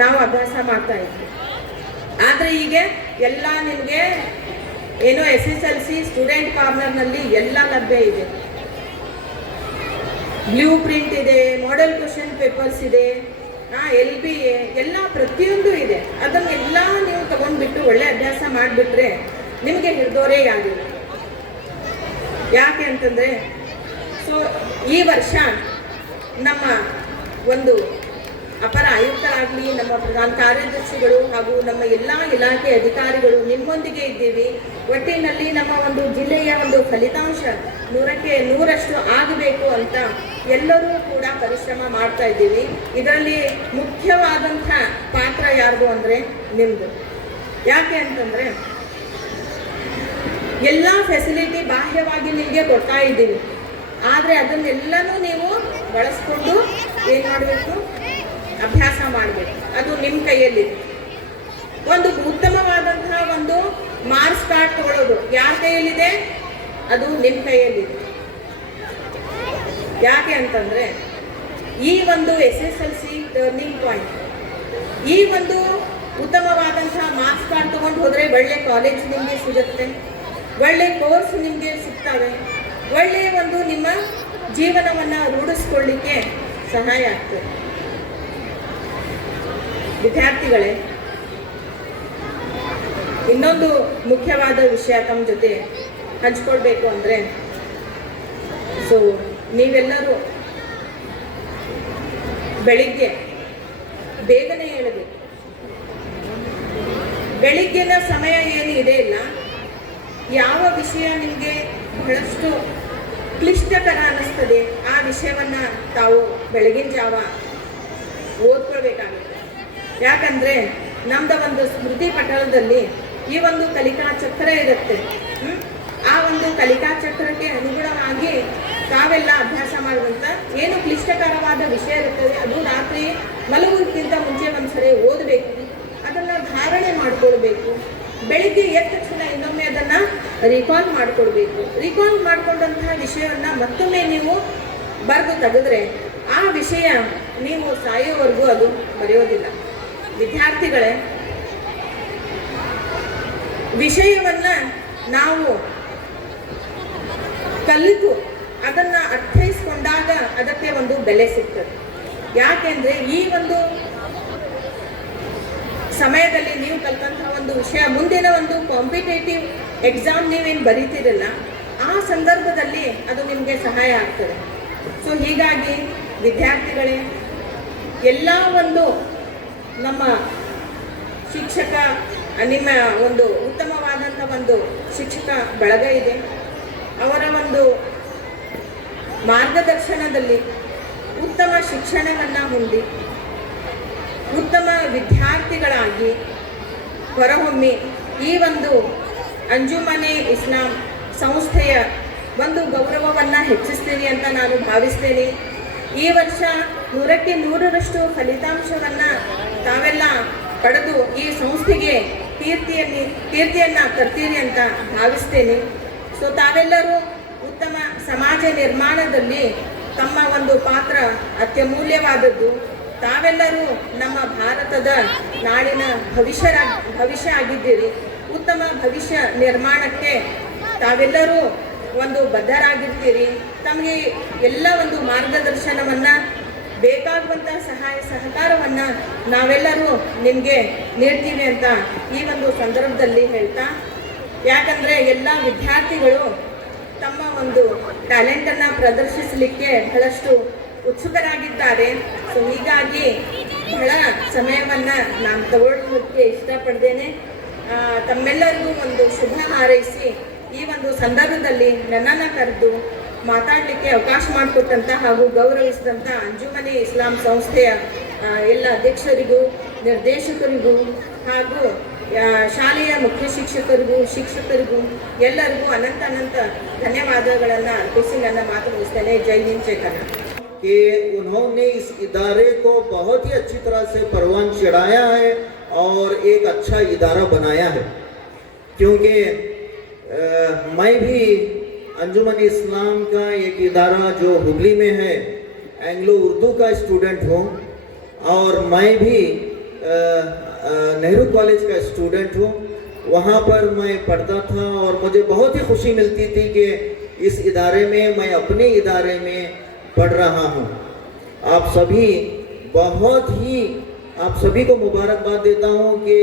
ನಾವು ಅಭ್ಯಾಸ ಮಾಡ್ತಾ ಇದ್ವಿ. ಆದರೆ ಈಗ ಎಲ್ಲ ನಿಮಗೆ ಏನೋ SSLC ಸ್ಟೂಡೆಂಟ್ ಕಾರ್ನರ್ನಲ್ಲಿ ಎಲ್ಲ ಲಭ್ಯ ಇದೆ. ಬ್ಲೂ ಪ್ರಿಂಟ್ ಇದೆ, ಮಾಡೆಲ್ ಕ್ವಶನ್ ಪೇಪರ್ಸ್ ಇದೆ, LBA ಎಲ್ಲ ಪ್ರತಿಯೊಂದು ಇದೆ. ಅದನ್ನೆಲ್ಲ ನೀವು ತಗೊಂಡ್ಬಿಟ್ಟು ಒಳ್ಳೆ ಅಭ್ಯಾಸ ಮಾಡಿಬಿಟ್ರೆ ನಿಮಗೆ ಹಿಡಿದೋರೇ ಯಾರಿಲ್ಲ. ಯಾಕೆ ಅಂತಂದರೆ, ಸೊ ಈ ವರ್ಷ ನಮ್ಮ ಒಂದು ಅಪರ ಆಯುಕ್ತರಾಗಲಿ, ನಮ್ಮ ಪ್ರಧಾನ ಕಾರ್ಯದರ್ಶಿಗಳು ಹಾಗೂ ನಮ್ಮ ಎಲ್ಲ ಇಲಾಖೆ ಅಧಿಕಾರಿಗಳು ನಿಮ್ಮೊಂದಿಗೆ ಇದ್ದೀವಿ. ಒಟ್ಟಿನಲ್ಲಿ ನಮ್ಮ ಒಂದು ಜಿಲ್ಲೆಯ ಒಂದು ಫಲಿತಾಂಶ 100ಕ್ಕೆ 100ರಷ್ಟು ಆಗಬೇಕು ಅಂತ ಎಲ್ಲರೂ ಕೂಡ ಪರಿಶ್ರಮ ಮಾಡ್ತಾ ಇದ್ದೀವಿ. ಇದರಲ್ಲಿ ಮುಖ್ಯವಾದಂಥ ಪಾತ್ರ ಯಾರ್ದು ಅಂದರೆ ನಿಮ್ಮದು. ಯಾಕೆ ಅಂತಂದರೆ, ಎಲ್ಲ ಫೆಸಿಲಿಟಿ ಬಾಹ್ಯವಾಗಿ ನಿಮಗೆ ಕೊಡ್ತಾ ಇದ್ದೀವಿ, ಆದರೆ ಅದನ್ನೆಲ್ಲನೂ ನೀವು ಬಳಸ್ಕೊಂಡು ಏನು ಮಾಡಬೇಕು, ಅಭ್ಯಾಸ ಮಾಡಬೇಕು. ಅದು ನಿಮ್ಮ ಕೈಯಲ್ಲಿದೆ. ಒಂದು ಉತ್ತಮವಾದಂತಹ ಒಂದು ಮಾರ್ಕ್ಸ್ ಕಾರ್ಡ್ ತಗೊಳ್ಳೋದು ಯಾರ ಕೈಯಲ್ಲಿದೆ? ಅದು ನಿಮ್ಮ ಕೈಯಲ್ಲಿದೆ. ಯಾಕೆ ಅಂತಂದರೆ, ಈ ಒಂದು SSLC ಟರ್ನಿಂಗ್ ಪಾಯಿಂಟ್, ಈ ಒಂದು ಉತ್ತಮವಾದಂತಹ ಮಾರ್ಕ್ಸ್ ಕಾರ್ಡ್ ತಗೊಂಡು ಹೋದರೆ ಒಳ್ಳೆ ಕಾಲೇಜ್ ನಿಮಗೆ ಸಿಗುತ್ತೆ, ಒಳ್ಳೆ ಕೋರ್ಸ್ ನಿಮಗೆ ಸಿಗ್ತವೆ, ಒಳ್ಳೆಯ ಒಂದು ನಿಮ್ಮ ಜೀವನವನ್ನು ರೂಢಿಸ್ಕೊಳ್ಳಿಕ್ಕೆ ಸಹಾಯ ಆಗ್ತದೆ. ವಿದ್ಯಾರ್ಥಿಗಳೇ, ಇನ್ನೊಂದು ಮುಖ್ಯವಾದ ವಿಷಯ ತಮ್ಮ ಜೊತೆ ಹಂಚ್ಕೊಳ್ಬೇಕು ಅಂದರೆ, ಸೊ ನೀವೆಲ್ಲರೂ ಬೆಳಿಗ್ಗೆ ಬೇಗನೆ ಹೇಳಬೇಕು. ಬೆಳಿಗ್ಗಿನ ಸಮಯ ಏನು ಇದೆ ಇಲ್ಲ, ಯಾವ ವಿಷಯ ನಿಮಗೆ ಬಹಳಷ್ಟು ಕ್ಲಿಷ್ಟಕರ ಅನ್ನಿಸ್ತದೆ ಆ ವಿಷಯವನ್ನು ತಾವು ಬೆಳಗಿನ ಜಾವ ಓದ್ಕೊಳ್ಬೇಕಾಗುತ್ತೆ. ಯಾಕಂದರೆ ನಮ್ಮದ ಒಂದು ಸ್ಮೃತಿ ಪಟಲದಲ್ಲಿ ಈ ಒಂದು ಕಲಿಕಾ ಚಕ್ರ ಇರುತ್ತೆ. ಆ ಒಂದು ಕಲಿಕಾ ಚಕ್ರಕ್ಕೆ ಅನುಗುಣವಾಗಿ ತಾವೆಲ್ಲ ಅಭ್ಯಾಸ ಮಾಡುವಂಥ ಏನು ಕ್ಲಿಷ್ಟಕರವಾದ ವಿಷಯ ಇರುತ್ತದೆ ಅದು ರಾತ್ರಿ ಮಲಗುವುದಕ್ಕಿಂತ ಮುಂಚೆ ಒಂದ್ಸರಿ ಓದಬೇಕು, ಅದನ್ನು ಧಾರಣೆ ಮಾಡಿಕೊಳ್ಬೇಕು. ಬೆಳಿಗ್ಗೆ ಎದ್ದ ತಕ್ಷಣ ಇನ್ನೊಮ್ಮೆ ಅದನ್ನು ರಿಕಾಲ್ ಮಾಡಿಕೊಡ್ಬೇಕು. ರಿಕಾಲ್ ಮಾಡಿಕೊಂಡಂತಹ ವಿಷಯವನ್ನು ಮತ್ತೊಮ್ಮೆ ನೀವು ಬರೆದು ತೆಗೆದ್ರೆ ಆ ವಿಷಯ ನೀವು ಸಾಯೋವರೆಗೂ ಅದು ಬರೆಯೋದಿಲ್ಲ. ವಿದ್ಯಾರ್ಥಿಗಳೇ, ವಿಷಯವನ್ನು ನಾವು ಕಲಿತು ಅದನ್ನು ಅರ್ಥೈಸ್ಕೊಂಡಾಗ ಅದಕ್ಕೆ ಒಂದು ಬೆಲೆ ಸಿಗ್ತದೆ. ಯಾಕೆಂದರೆ ಈ ಒಂದು ಸಮಯದಲ್ಲಿ ನೀವು ಕಲಿತಂತಹ ಒಂದು ವಿಷಯ ಮುಂದಿನ ಒಂದು ಕಾಂಪಿಟೇಟಿವ್ ಎಕ್ಸಾಮ್ ನೀವೇನು ಬರೀತಿರಲ್ಲ ಆ ಸಂದರ್ಭದಲ್ಲಿ ಅದು ನಿಮಗೆ ಸಹಾಯ ಆಗ್ತದೆ. ಸೊ ಹೀಗಾಗಿ ವಿದ್ಯಾರ್ಥಿಗಳೇ, ಎಲ್ಲ ಒಂದು ನಮ್ಮ ಶಿಕ್ಷಕ, ನಿಮ್ಮ ಒಂದು ಉತ್ತಮವಾದಂಥ ಒಂದು ಶಿಕ್ಷಕ ಬಳಗ ಇದೆ. ಅವರ ಒಂದು ಮಾರ್ಗದರ್ಶನದಲ್ಲಿ ಉತ್ತಮ ಶಿಕ್ಷಣವನ್ನು ಹೊಂದಿ ಉತ್ತಮ ವಿದ್ಯಾರ್ಥಿಗಳಾಗಿ ಹೊರಹೊಮ್ಮಿ ಈ ಒಂದು ಅಂಜುಮನೆ ಇಸ್ಲಾಂ ಸಂಸ್ಥೆಯ ಒಂದು ಗೌರವವನ್ನು ಹೆಚ್ಚಿಸ್ತೀನಿ ಅಂತ ನಾನು ಭಾವಿಸ್ತೇನೆ. ಈ ವರ್ಷ 100ಕ್ಕೆ 100ರಷ್ಟು ಫಲಿತಾಂಶವನ್ನು ತಾವೆಲ್ಲ ಪಡೆದು ಈ ಸಂಸ್ಥೆಗೆ ಕೀರ್ತಿಯನ್ನು ತರ್ತೀರಿ ಅಂತ ಭಾವಿಸ್ತೇನೆ. ಸೊ ತಾವೆಲ್ಲರೂ ಉತ್ತಮ ಸಮಾಜ ನಿರ್ಮಾಣದಲ್ಲಿ ತಮ್ಮ ಒಂದು ಪಾತ್ರ ಅತ್ಯಮೂಲ್ಯವಾದದ್ದು. ತಾವೆಲ್ಲರೂ ನಮ್ಮ ಭಾರತದ ನಾಡಿನ ಭವಿಷ್ಯ ಆಗಿದ್ದೀರಿ. ಉತ್ತಮ ಭವಿಷ್ಯ ನಿರ್ಮಾಣಕ್ಕೆ ತಾವೆಲ್ಲರೂ ಒಂದು ಬದ್ಧರಾಗಿರ್ತೀರಿ. ತಮಗೆ ಎಲ್ಲ ಒಂದು ಮಾರ್ಗದರ್ಶನವನ್ನು, ಬೇಕಾಗುವಂಥ ಸಹಾಯ ಸಹಕಾರವನ್ನು ನಾವೆಲ್ಲರೂ ನಿಮಗೆ ನೀಡ್ತೀವಿ ಅಂತ ಈ ಒಂದು ಸಂದರ್ಭದಲ್ಲಿ ಹೇಳ್ತಾ, ಯಾಕಂದರೆ ಎಲ್ಲ ವಿದ್ಯಾರ್ಥಿಗಳು ತಮ್ಮ ಒಂದು ಟ್ಯಾಲೆಂಟನ್ನು ಪ್ರದರ್ಶಿಸಲಿಕ್ಕೆ ಬಹಳಷ್ಟು ಉತ್ಸುಕರಾಗಿದ್ದಾರೆ. ಸೊ ಹೀಗಾಗಿ ಬಹಳ ಸಮಯವನ್ನು ನಾನು ತಗೊಳ್ಳೋದಕ್ಕೆ ಇಷ್ಟಪಡ್ತೇನೆ. ತಮ್ಮೆಲ್ಲರಿಗೂ ಒಂದು ಶುಭ ಹಾರೈಸಿ ಈ ಒಂದು ಸಂದರ್ಭದಲ್ಲಿ ನನ್ನನ್ನು ಕರೆದು ಮಾತಾಡಲಿಕ್ಕೆ ಅವಕಾಶ ಮಾಡಿಕೊಟ್ಟಂಥ ಹಾಗೂ ಗೌರವಿಸಿದಂಥ ಅಂಜುಮನೆ ಇಸ್ಲಾಂ ಸಂಸ್ಥೆಯ ಎಲ್ಲ ಅಧ್ಯಕ್ಷರಿಗೂ, ನಿರ್ದೇಶಕರಿಗೂ ಹಾಗೂ ಶಾಲೆಯ ಮುಖ್ಯ ಶಿಕ್ಷಕರಿಗೂ ಎಲ್ಲರಿಗೂ ಅನಂತ ಧನ್ಯವಾದಗಳನ್ನು ಅರ್ಪಿಸಿ ನನ್ನ ಮಾತು ಮುಗಿಸ್ತೇನೆ. ಜೈ ಹಿಂದ್, ಜೈ ಕನ್ನಡ. कि उन्होंने इस इदारे को बहुत ही अच्छी तरह से परवान चढ़ाया है और एक अच्छा इदारा बनाया है। क्योंकि मैं भी अंजुमन इस्लाम का एक इदारा जो हुबली में है, एंग्लो उर्दू का स्टूडेंट हूँ और मैं भी नेहरू कॉलेज का स्टूडेंट हूँ। वहाँ पर मैं पढ़ता था और मुझे बहुत ही खुशी मिलती थी कि इस इदारे में, मैं अपने इदारे में पढ़ रहा हूँ। आप सभी को मुबारकबाद देता हूँ कि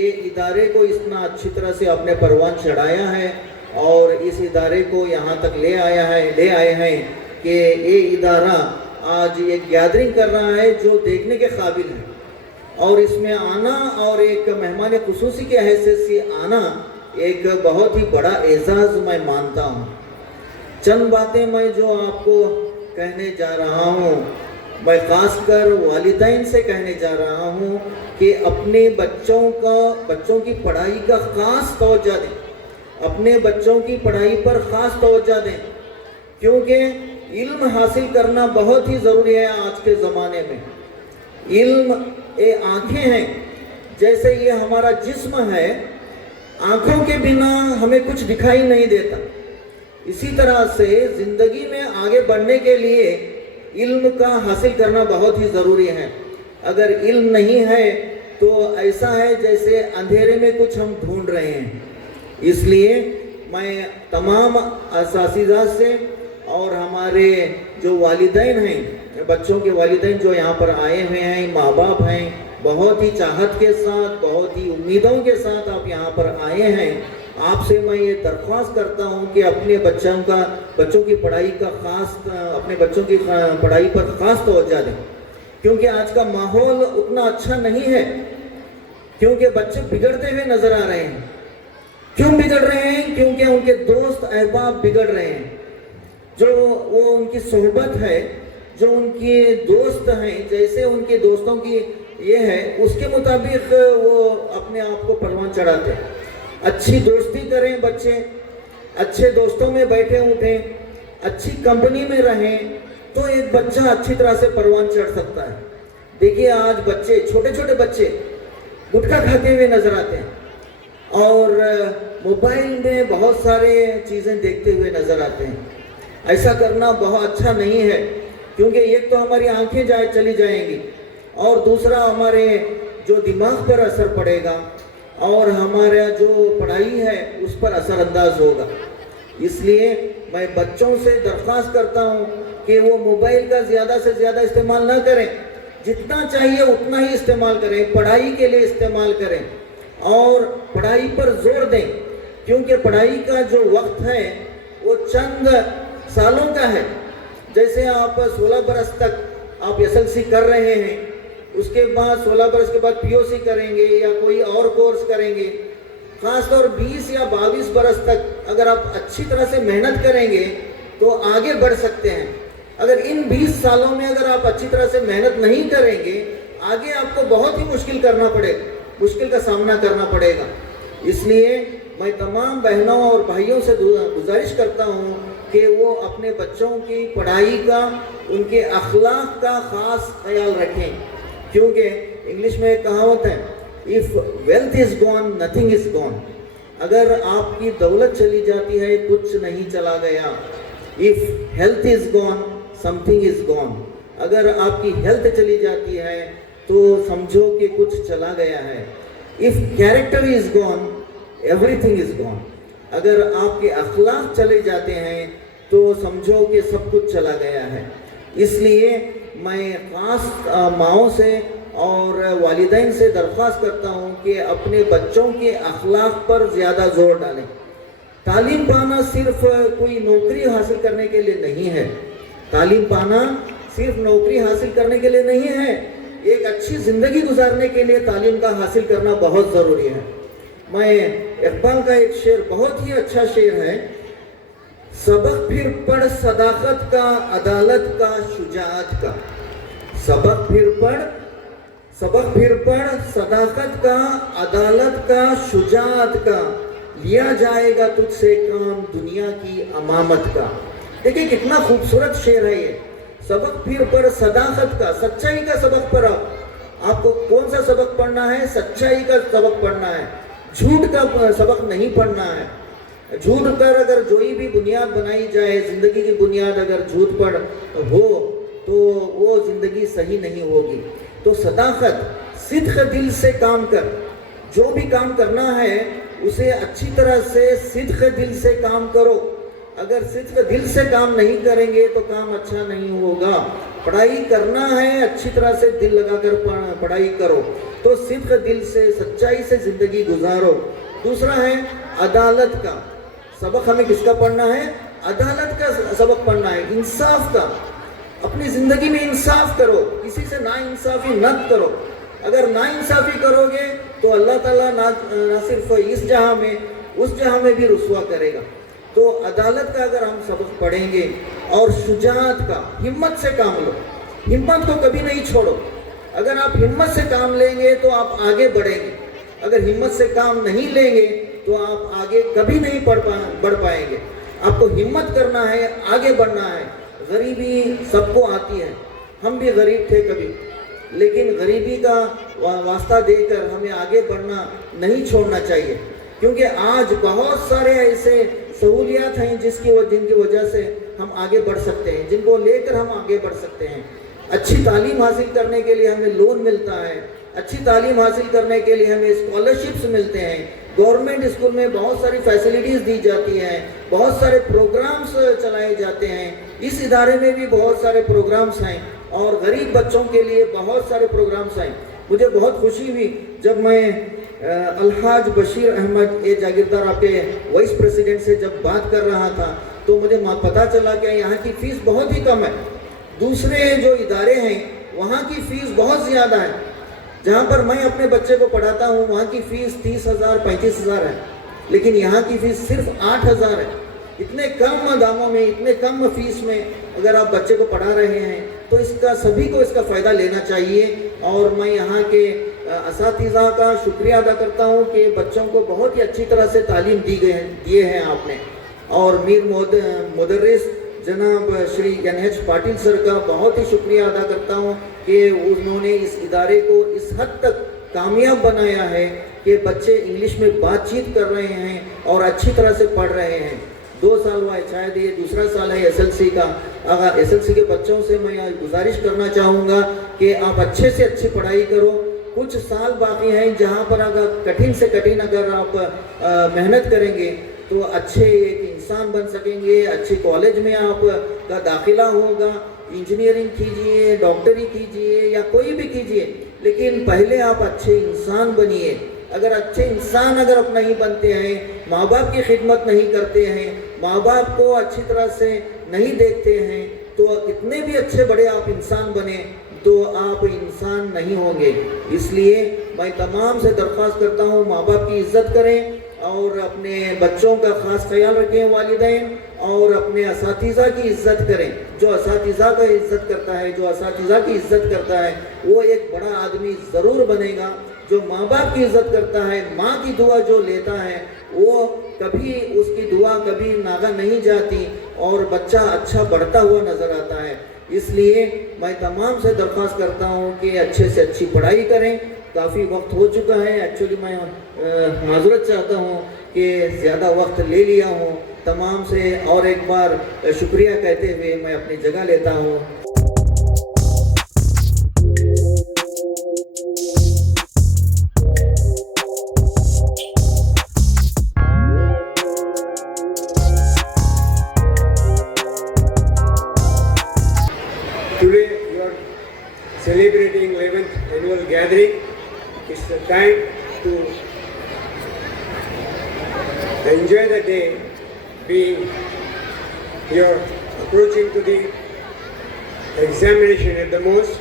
ये इदारे को इतना अच्छी तरह से अपने परवान चढ़ाया है और इस इदारे को यहाँ तक ले आए हैं कि ये इदारा आज एक गैदरिंग कर रहा है जो देखने के काबिल है। और इसमें आना और एक मेहमान खुसूसी के हैसियत से आना एक बहुत ही बड़ा एजाज़ मैं मानता हूँ। चंद बातें मैं जो आपको कहने जा रहा हूँ, मैं ख़ासकर वालिदैन से कहने जा रहा हूँ कि अपने बच्चों की पढ़ाई का ख़ास तवज्जो दें। अपने बच्चों की पढ़ाई पर ख़ास तवज्जो दें, क्योंकि इल्म हासिल करना बहुत ही ज़रूरी है आज के ज़माने में। इल्म ये आँखें हैं, जैसे ये हमारा जिस्म है, आँखों के बिना हमें कुछ दिखाई नहीं देता। इसी तरह से ज़िंदगी में आगे बढ़ने के लिए इल्म का हासिल करना बहुत ही ज़रूरी है। अगर इल्म नहीं है तो ऐसा है जैसे अंधेरे में कुछ हम ढूंढ रहे हैं। इसलिए मैं तमाम असातिज़ा से और हमारे जो वालिदैन हैं, बच्चों के वालिदैन जो यहाँ पर आए हुए हैं, माँ बाप हैं, बहुत ही चाहत के साथ, बहुत ही उम्मीदों के साथ आप यहाँ पर आए हैं। आपसे मैं ये दरख्वास्त करता हूँ कि अपने बच्चों की पढ़ाई का अपने बच्चों की पढ़ाई पर ख़ास तवज्जो दें, क्योंकि आज का माहौल उतना अच्छा नहीं है। क्योंकि बच्चे बिगड़ते हुए नज़र आ रहे हैं। क्यों बिगड़ रहे हैं? क्योंकि उनके दोस्त अहबाब बिगड़ रहे हैं। जो वो उनकी सोहबत है, जो उनके दोस्त हैं, जैसे उनके दोस्तों की ये है, उसके मुताबिक वो अपने आप को परवान चढ़ाते हैं। अच्छी दोस्ती करें बच्चे, अच्छे दोस्तों में बैठे उठें, अच्छी कंपनी में रहें, तो एक बच्चा अच्छी तरह से परवान चढ़ सकता है। देखिए आज बच्चे, छोटे छोटे बच्चे गुटखा खाते हुए नजर आते हैं और मोबाइल में बहुत सारे चीज़ें देखते हुए नजर आते हैं। ऐसा करना बहुत अच्छा नहीं है, क्योंकि एक तो हमारी आंखें चली जाएंगी और दूसरा हमारे जो दिमाग पर असर पड़ेगा और हमारा जो पढ़ाई है उस पर असरअंदाज होगा। इसलिए मैं बच्चों से दरख्वास्त करता हूँ कि वो मोबाइल का ज़्यादा से ज़्यादा इस्तेमाल ना करें, जितना चाहिए उतना ही इस्तेमाल करें, पढ़ाई के लिए इस्तेमाल करें और पढ़ाई पर जोर दें, क्योंकि पढ़ाई का जो वक्त है वो चंद सालों का है। जैसे आप 16 बरस तक आप SLC कर रहे हैं, उसके बाद 16 बरस के बाद POC करेंगे या कोई और कोर्स करेंगे। ख़ासतौर 20 या 22 बरस तक अगर आप अच्छी तरह से मेहनत करेंगे तो आगे बढ़ सकते हैं। अगर इन 20 सालों में अगर आप अच्छी तरह से मेहनत नहीं करेंगे, आगे आपको बहुत ही मुश्किल का सामना करना पड़ेगा। इसलिए मैं तमाम बहनों और भाइयों से गुजारिश करता हूँ कि वो अपने बच्चों की पढ़ाई का, उनके अखलाक का ख़ास ख्याल रखें, क्योंकि इंग्लिश में एक कहावत है, if wealth is gone nothing is gone. अगर आपकी दौलत चली जाती है कुछ नहीं चला गया। If health is gone something is gone. अगर आपकी हेल्थ चली जाती है तो समझो कि कुछ चला गया है। If character is gone everything is gone. अगर आपके अखलाक चले जाते हैं तो समझो कि सब कुछ चला गया है। इसलिए मैं ख़ास माओं से और वालिदैन से दरख्वास्त करता हूँ कि अपने बच्चों के अखलाक पर ज़्यादा जोर डालें। तालीम पाना सिर्फ कोई नौकरी हासिल करने के लिए नहीं है। तालीम पाना सिर्फ नौकरी हासिल करने के लिए नहीं है, एक अच्छी ज़िंदगी गुजारने के लिए तालीम का हासिल करना बहुत ज़रूरी है। मैं इकबाल का एक शेर, बहुत ही अच्छा शेर है, सबक फिर पढ़ सदाकत का, अदालत का, शुजाअत का। सबक फिर पढ़ सदाकत का, अदालत का, शुजाअत का, लिया जाएगा तुझसे काम दुनिया की अमामत का। देखिए कितना खूबसूरत शेर है ये। सबक फिर पढ़ सदाकत का, सच्चाई का सबक पढ़ो। आपको कौन सा सबक पढ़ना है? सच्चाई का सबक पढ़ना है, झूठ का सबक नहीं पढ़ना है। झूठ पर अगर कोई भी बुनियाद बनाई जाए, जिंदगी की बुनियाद अगर झूठ पर हो तो वो जिंदगी सही नहीं होगी। तो सदाकत, सिद्क़ दिल से काम कर। जो भी काम करना है उसे अच्छी तरह से सिद्क़ दिल से काम करो। अगर सिद्क़ दिल से काम नहीं करेंगे तो काम अच्छा नहीं होगा। पढ़ाई करना है, अच्छी तरह से दिल लगाकर पढ़ाई करो। तो सिद्क़ दिल से, सच्चाई से ज़िंदगी गुजारो। दूसरा है अदालत का सबक। हमें किसका पढ़ना है? अदालत का सबक पढ़ना है, इंसाफ का। अपनी ज़िंदगी में इंसाफ करो, किसी से नाइंसाफ़ी मत करो। अगर नाइंसाफ़ी करोगे तो अल्लाह ताला ना सिर्फ इस जहाँ में, उस जहाँ में भी रुसवा करेगा। तो अदालत का अगर हम सबक पढ़ेंगे, और शुजाअत का, हिम्मत से काम लो, हिम्मत को कभी नहीं छोड़ो। अगर आप हिम्मत से काम लेंगे तो आप आगे बढ़ेंगे। अगर हिम्मत से काम नहीं लेंगे तो आप आगे कभी नहीं बढ़ पाएंगे। आपको हिम्मत करना है, आगे बढ़ना है। गरीबी सबको आती है, हम भी गरीब थे कभी, लेकिन गरीबी का वास्ता देकर हमें आगे बढ़ना नहीं छोड़ना चाहिए। क्योंकि आज बहुत सारे ऐसे सहूलियात हैं जिनकी वजह से हम आगे बढ़ सकते हैं, जिनको लेकर हम आगे बढ़ सकते हैं। अच्छी तालीम हासिल करने के लिए हमें लोन मिलता है, अच्छी तालीम हासिल करने के लिए हमें स्कॉलरशिप्स मिलते हैं, गवर्नमेंट स्कूल में बहुत सारी फैसिलिटीज़ दी जाती हैं, बहुत सारे प्रोग्राम्स चलाए जाते हैं। इस इदारे में भी बहुत सारे प्रोग्राम्स हैं और गरीब बच्चों के लिए बहुत सारे प्रोग्राम्स हैं। मुझे बहुत खुशी हुई जब मैं अलहाज बशीर अहमद ए जागीरदार, आपके वाइस प्रेसिडेंट से जब बात कर रहा था तो मुझे पता चला कि यहाँ की फ़ीस बहुत ही कम है। दूसरे जो इदारे हैं वहाँ की फ़ीस बहुत ज़्यादा है। जहाँ पर मैं अपने बच्चे को पढ़ाता हूँ वहाँ की फ़ीस 30,000 35,000 है, लेकिन यहाँ की फ़ीस सिर्फ 8,000 है। इतने कम दामों में, इतने कम फीस में अगर आप बच्चे को पढ़ा रहे हैं तो इसका सभी को इसका फ़ायदा लेना चाहिए। और मैं यहाँ के असातिज़ा का शुक्रिया अदा करता हूँ कि बच्चों को बहुत ही अच्छी तरह से तालीम दिए हैं आपने। और मीर मुदर्रिस जनाब श्री NH पाटिल सर का बहुत ही शुक्रिया अदा करता हूँ कि उन्होंने इस इदारे को इस हद तक कामयाब बनाया है कि बच्चे इंग्लिश में बातचीत कर रहे हैं और अच्छी तरह से पढ़ रहे हैं। 2 साल हुआ है, शायद ये दूसरा साल है SLC का। अगर SLC के बच्चों से मैं गुजारिश करना चाहूँगा कि आप अच्छे से अच्छी पढ़ाई करो। कुछ साल बाकी हैं जहाँ पर अगर कठिन से कठिन अगर आप मेहनत करेंगे तो अच्छे एक इंसान बन सकेंगे। अच्छे कॉलेज में आपका दाखिला होगा, इंजीनियरिंग कीजिए, डॉक्टरी कीजिए या कोई भी कीजिए, लेकिन पहले आप अच्छे इंसान बनिए। अगर अच्छे इंसान अगर आप नहीं बनते हैं, माँ बाप की खिदमत नहीं करते हैं, माँ बाप को अच्छी तरह से नहीं देखते हैं, तो कितने भी अच्छे बड़े आप इंसान बने तो आप इंसान नहीं होंगे। इसलिए मैं तमाम से दरख्वास्त करता हूँ, माँ बाप की इज़्ज़त करें और अपने बच्चों का ख़ास ख्याल रखें वालिदैन, और अपने असातिज़ा की इज़्ज़त करें। जो असातिज़ा का इज़्ज़त करता है, जो असातिज़ा की इज़्ज़त करता है, वो एक बड़ा आदमी ज़रूर बनेगा। जो माँ बाप की इज़्ज़त करता है, माँ की दुआ जो लेता है, वो कभी उसकी दुआ कभी नागा नहीं जाती और बच्चा अच्छा बढ़ता हुआ नज़र आता है। इसलिए मैं तमाम से दरख्वास्त करता हूँ कि अच्छे से अच्छी पढ़ाई करें, काफ़ी वक्त हो चुका है। एक्चुअली मैं माजरत चाहता हूँ कि ज़्यादा वक्त ले लिया हूँ। तमाम से और एक बार शुक्रिया कहते हुए मैं अपनी जगह लेता हूँ। Today you are celebrating 11th annual gathering. It's the time to enjoy the day, being you're approaching to the examination at the most.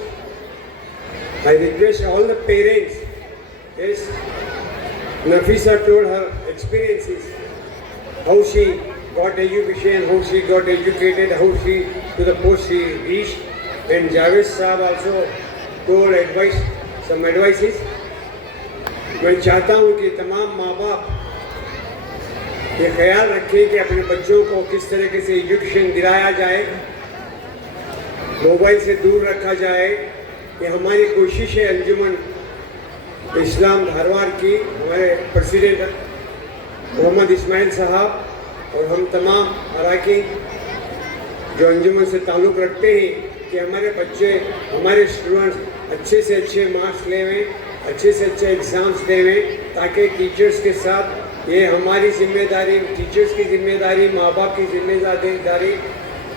I request all the parents, yes, Nafisa told her experiences, how she got education, how she got educated, how she to the post she reached. And Javed Saab also told advice, some advices. मैं चाहता हूँ कि तमाम माँ बाप ये ख्याल रखें कि अपने बच्चों को किस तरीके से एजुकेशन दिलाया जाए, मोबाइल से दूर रखा जाए। ये हमारी कोशिश है अंजुमन इस्लाम धारवाड़ की, हमारे प्रेसिडेंट मोहम्मद इस्माइल साहब और हम तमाम अराकीन जो अंजुमन से ताल्लुक़ रखते हैं कि हमारे बच्चे, हमारे स्टूडेंट्स अच्छे से अच्छे मार्क्स लेवें, अच्छे से अच्छे एग्ज़ाम्स देवें, ताकि टीचर्स के साथ ये हमारी जिम्मेदारी, टीचर्स की जिम्मेदारी, माँ बाप की जिम्मेदारी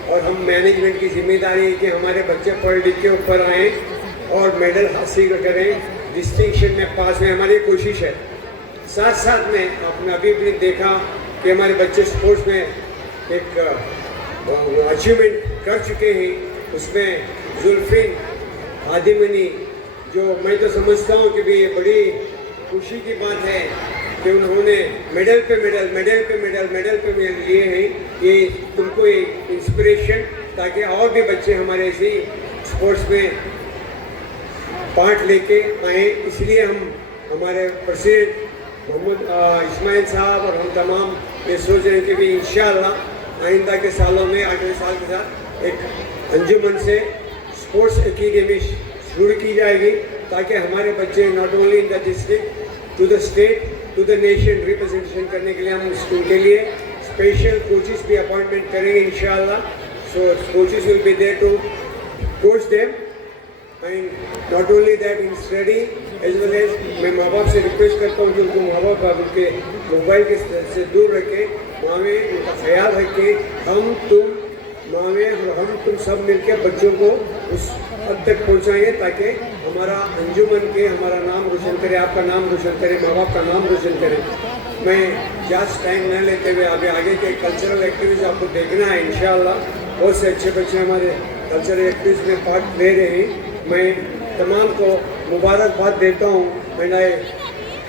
और हम मैनेजमेंट की जिम्मेदारी है कि हमारे बच्चे पढ़ लिख के ऊपर आएँ और मेडल हासिल करें, डिस्टिंक्शन में पास में हमारी कोशिश है। साथ साथ में आपने अभी भी देखा कि हमारे बच्चे स्पोर्ट्स में एक अचीवमेंट कर चुके हैं। उसमें जुल्फिन आदिमनी, जो मैं तो समझता हूँ कि भी ये बड़ी खुशी की बात है कि उन्होंने मेडल पे मेडल लिए हैं। ये तुमको एक इंस्पिरेशन, ताकि और भी बच्चे हमारे ऐसे स्पोर्ट्स में पार्ट लेके आए। इसलिए हम हमारे प्रेसिडेंट मोहम्मद इस्माइल साहब और हम तमाम ये सोच रहे हैं कि भी इंशाअल्लाह आइंदा के सालों में, अगले साल के साथ एक अंजुमन से स्पोर्ट्स एकेडमी शुरू की जाएगी, ताकि हमारे बच्चे not only in the district to the state to the nation representation करने के लिए हम उनके लिए स्पेशल कोचेस भी अपॉइंटमेंट करेंगे इंशाअल्लाह। So coaches will be there to coach them and not only that in study as well as मैं माँ बाप से रिक्वेस्ट करता हूँ कि उनको माँ बाप उनके मोबाइल के से दूर रखें, मावें उनका ख्याल रखें। हम तुम सब मिलकर बच्चों को उस हद तक पहुँचाएंगे ताकि हमारा अंजुमन के हमारा नाम रोशन करे, आपका नाम रोशन करे, माँ बाप का नाम रोशन करे। मैं ज़्यादा टाइम न लेते हुए आगे के कल्चरल एक्टिविटीज़ आपको देखना है इंशाअल्लाह। बहुत से अच्छे बच्चे हमारे कल्चरल एक्टिविटीज़ में पार्ट ले रहे हैं। मैं तमाम को मुबारकबाद देता हूँ। And I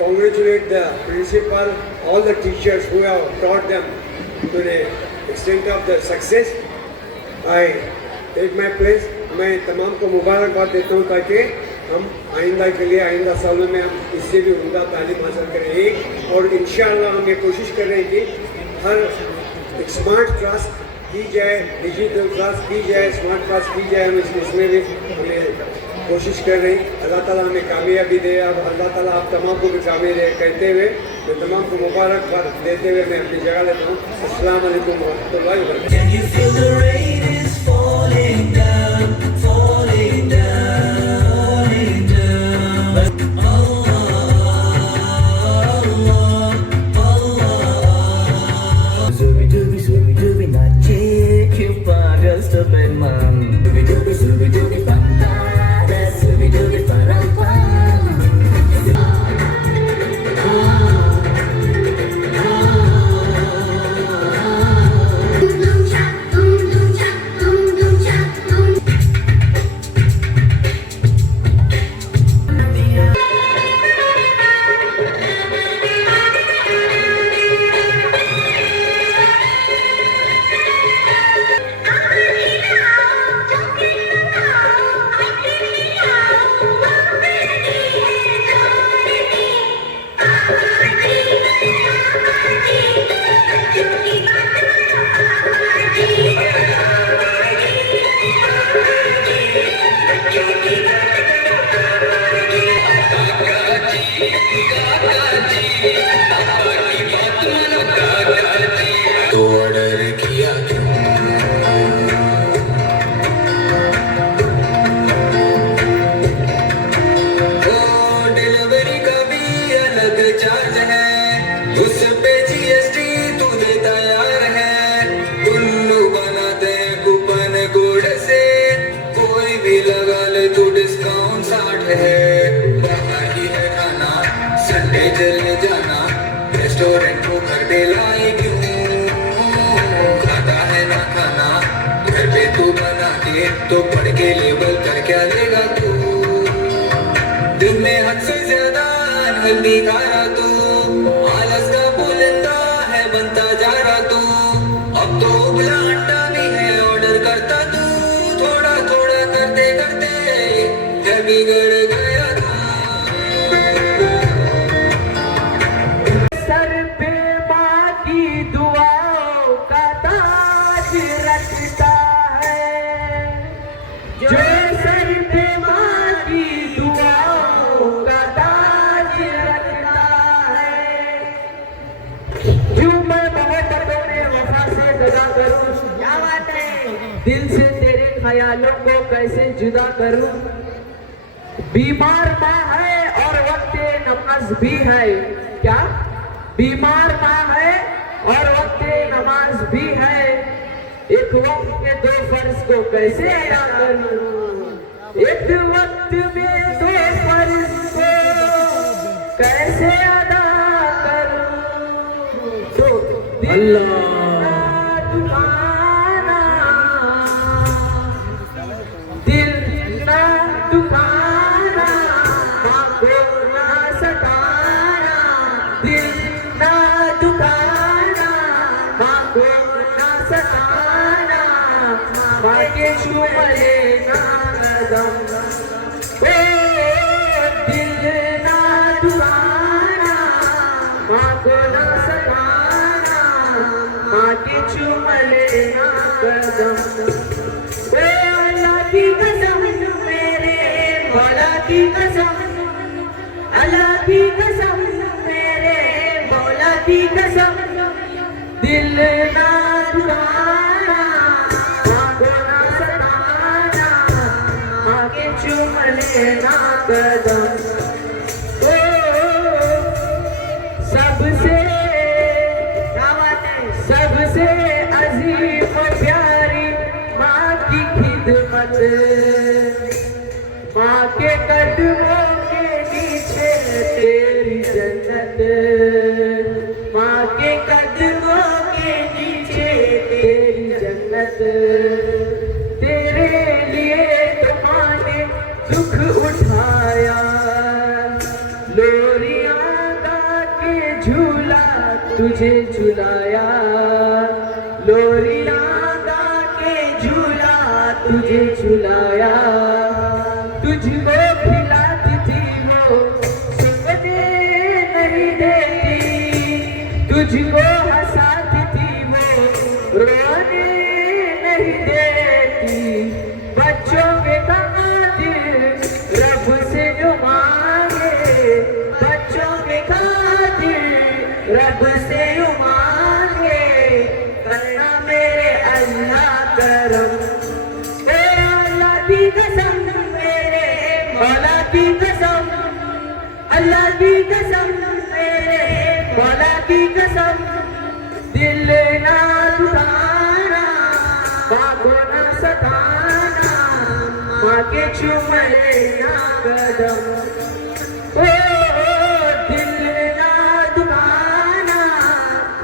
congratulate the principal, all the teachers who have taught them to the extent of the success. I take my place. मैं तमाम को मुबारकबाद देता हूँ ताकि हम आइंदा के लिए, आइंदा सालों में हम इससे भी उम्दा तालीम हासिल करें। और इंशाअल्लाह हम ये कोशिश कर रहे हैं कि हर एक स्मार्ट क्लास की जाए, डिजिटल क्लास की जाए, स्मार्ट क्लास की जाए। हम इसमें भी हमें कोशिश कर रहे हैं। अल्लाह ताला हमें कामयाबी दे। अब अल्लाह ताला आप तमाम को भी कामयाबी दे कहते हुए मैं तमाम को मुबारकबाद देते हुए मैं अपनी जगह लेता हूँ। अस्सलाम वालेकुम व रहमतुल्लाहि व बरकातहू। Can you feel the rain is falling down, falling down, falling down? Allah, Allah, Allah. Zooby dooby, magic, you find us the bed man. Zooby dooby, fantastic, zooby dooby, तो पढ़ के लेबल कर क्या लेगा तू, दिन में हद से ज्यादा अनहेल्दी खा रहा तू, आलस का बोलता है बनता जा रहा तू, अब तो उबला अंडा भी है ऑर्डर करता तू, थोड़ा थोड़ा करते करते है बिगड़ गया तू। सर पे माँ की दुआओं का ताज रखता है, जो सर पे माँ की दुआओं का ताज रखता है। क्यों मैं मोहब्बतों में वफा से दगा करूं, क्या बात है, दिल से तेरे ख्यालों को कैसे जुदा करूं। बीमार माँ है और वक्त नमाज भी है, क्या बीमार माँ है और वक्त नमाज भी है, एक वक्त के दो फर्ज को कैसे अदा करूं, एक वक्त में दो फर्ज को कैसे अदा करूं। तो दिल ना दुखाना, दिल ना दुखाना, माँ को ना सताना, दिल ना दुखाना, माँ को ना सताना, माँ के चूम लेना कदम, ओ दिल ना दुखाना, माँ को ना सताना, माँ के चूम लेना कदम। ओ अल्लाह की कसम मेरे मौला की कसम, अल्लाह की कसम मेरे मौला की कसम, दिल ना दुखाना, माँ को ना सताना, माँ के चूम लेना कदम। ओ सबसे सबसे अजीम प्यारी माँ की खिदमत, माँ के कदमों के नीचे तेरी जन्नत, माँ के कदमों के नीचे तेरी जन्नत, तेरे लिए तो माँ ने दुख उठाया, लोरियां गा के झूला तुझे झुलाया, लोरियां गा के झूला तुझे झुलाया, तुझको खिलाती थी वो सुनने नहीं देती, तुझको हंसाती थी वो रोने नहीं देती, बच्चों के खातिर रब से जो मांगे, बच्चों के खातिर रब से जो मांगे, करना मेरे अल्लाह करम। ए अल्लाह की कसम मेरे मौला की कसम, अल्लाह की कसम मेरे मौला की कसम, दिल ना दुखाना, माँ को ना सताना, माँ के चूम लेना कदम। ओ दिल ना दुखाना,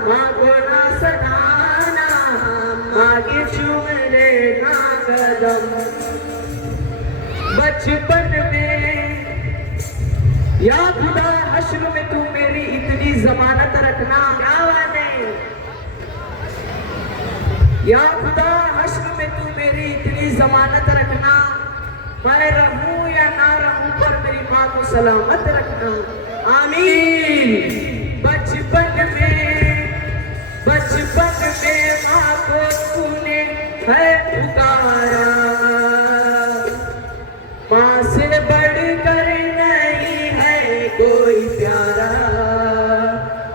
माँ को ना सताना, माँ के चूम लेना कदम। बचपन में या खुदा हश्र में तू मेरी इतनी जमानत रखना, क्या बात है, या खुदा हश्र में तू मेरी इतनी जमानत रखना, मैं रहूं या ना रहूं पर मेरी माँ को सलामत रखना, आमीन। बचपन में माँ को तूने है पुकारा, माँ से बढ़कर नहीं है कोई प्यारा,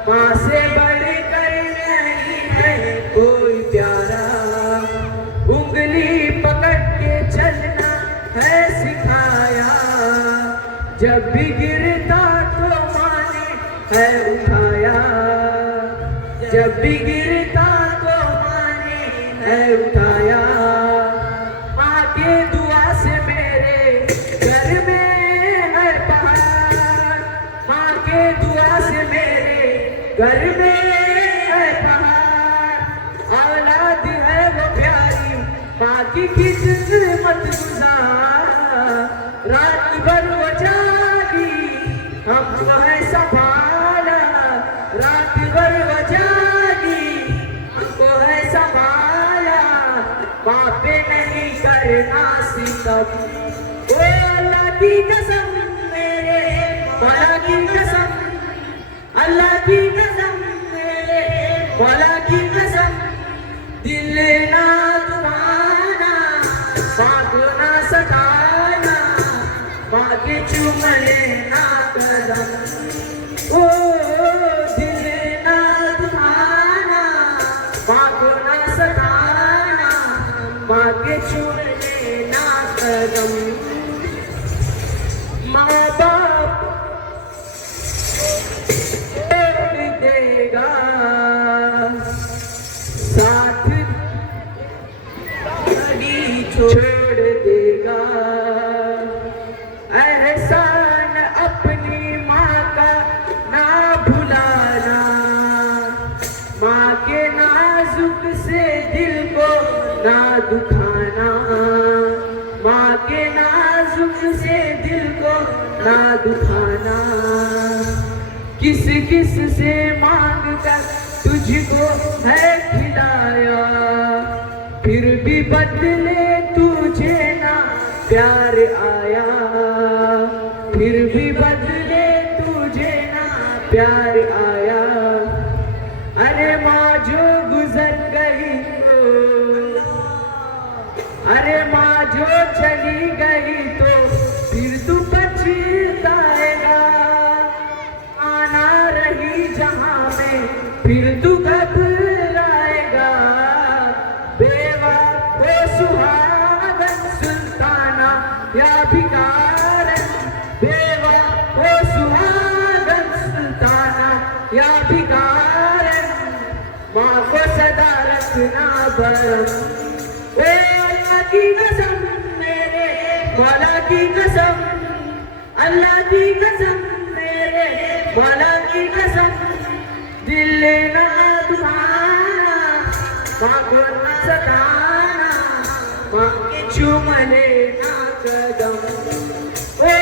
माँ से बढ़कर नहीं है कोई प्यारा, उंगली पकड़ के चलना है सिखाया, जब भी गिरता तो माँ ने है उठाया, जब भी गिरता तो माँ ने है उठाया, माँ के दुआ से मेरे घर में है पहाड़, माँ के दुआ से मेरे घर में है पहाड़, औलाद है वो प्यारी माँ की किस्मत मत गुजार, रात भर वो जागी हमको है संभाला, रात भर वो जागी हमको है संभाला, बापे नहीं करना सितम, ओ अल्लाह की कसम मेरे मौला की कसम, अल्लाह की कसम मेरे मौला की कसम, दिल ना तुम्हारा बात ना सताना, माँ के चूम लेना कदम, ओ दिल ना तुम्हारा बात ना सताना, माँ के चूम लेना कदम। माँ बाप छोड़ देगा साथ कभी छोड़ देगा, एहसान अपनी माँ का ना भुलाना, माँ के नाजुक से दिल को ना दुखाना, माँ के नाजुक से दिल को ना दुखाना, किस किस से मांग कर तुझको है खिलाया, फिर भी बदले तुझे ना प्यार आया, फिर भी बदले तुझे ना प्यार आया, अरे माँ जो गुजर गई तो, अरे माँ जो चली गई तो फिर तू पछताएगा, आना रही जहाँ में फिर तू घबराएगा, बेवा वो सुहागन सुल्ताना या भिखारन, बेवा वो सुहागन सुल्ताना या भिखारन, माँ को सदा रखना बरम, ओ अल्लाह की कसम मेरे मौला की कसम, अल्लाह की कसम मेरे मौला की कसम, दिल ना तुम्हारा माँ को ना सताना, माँ के चूम लेना कदम, ओ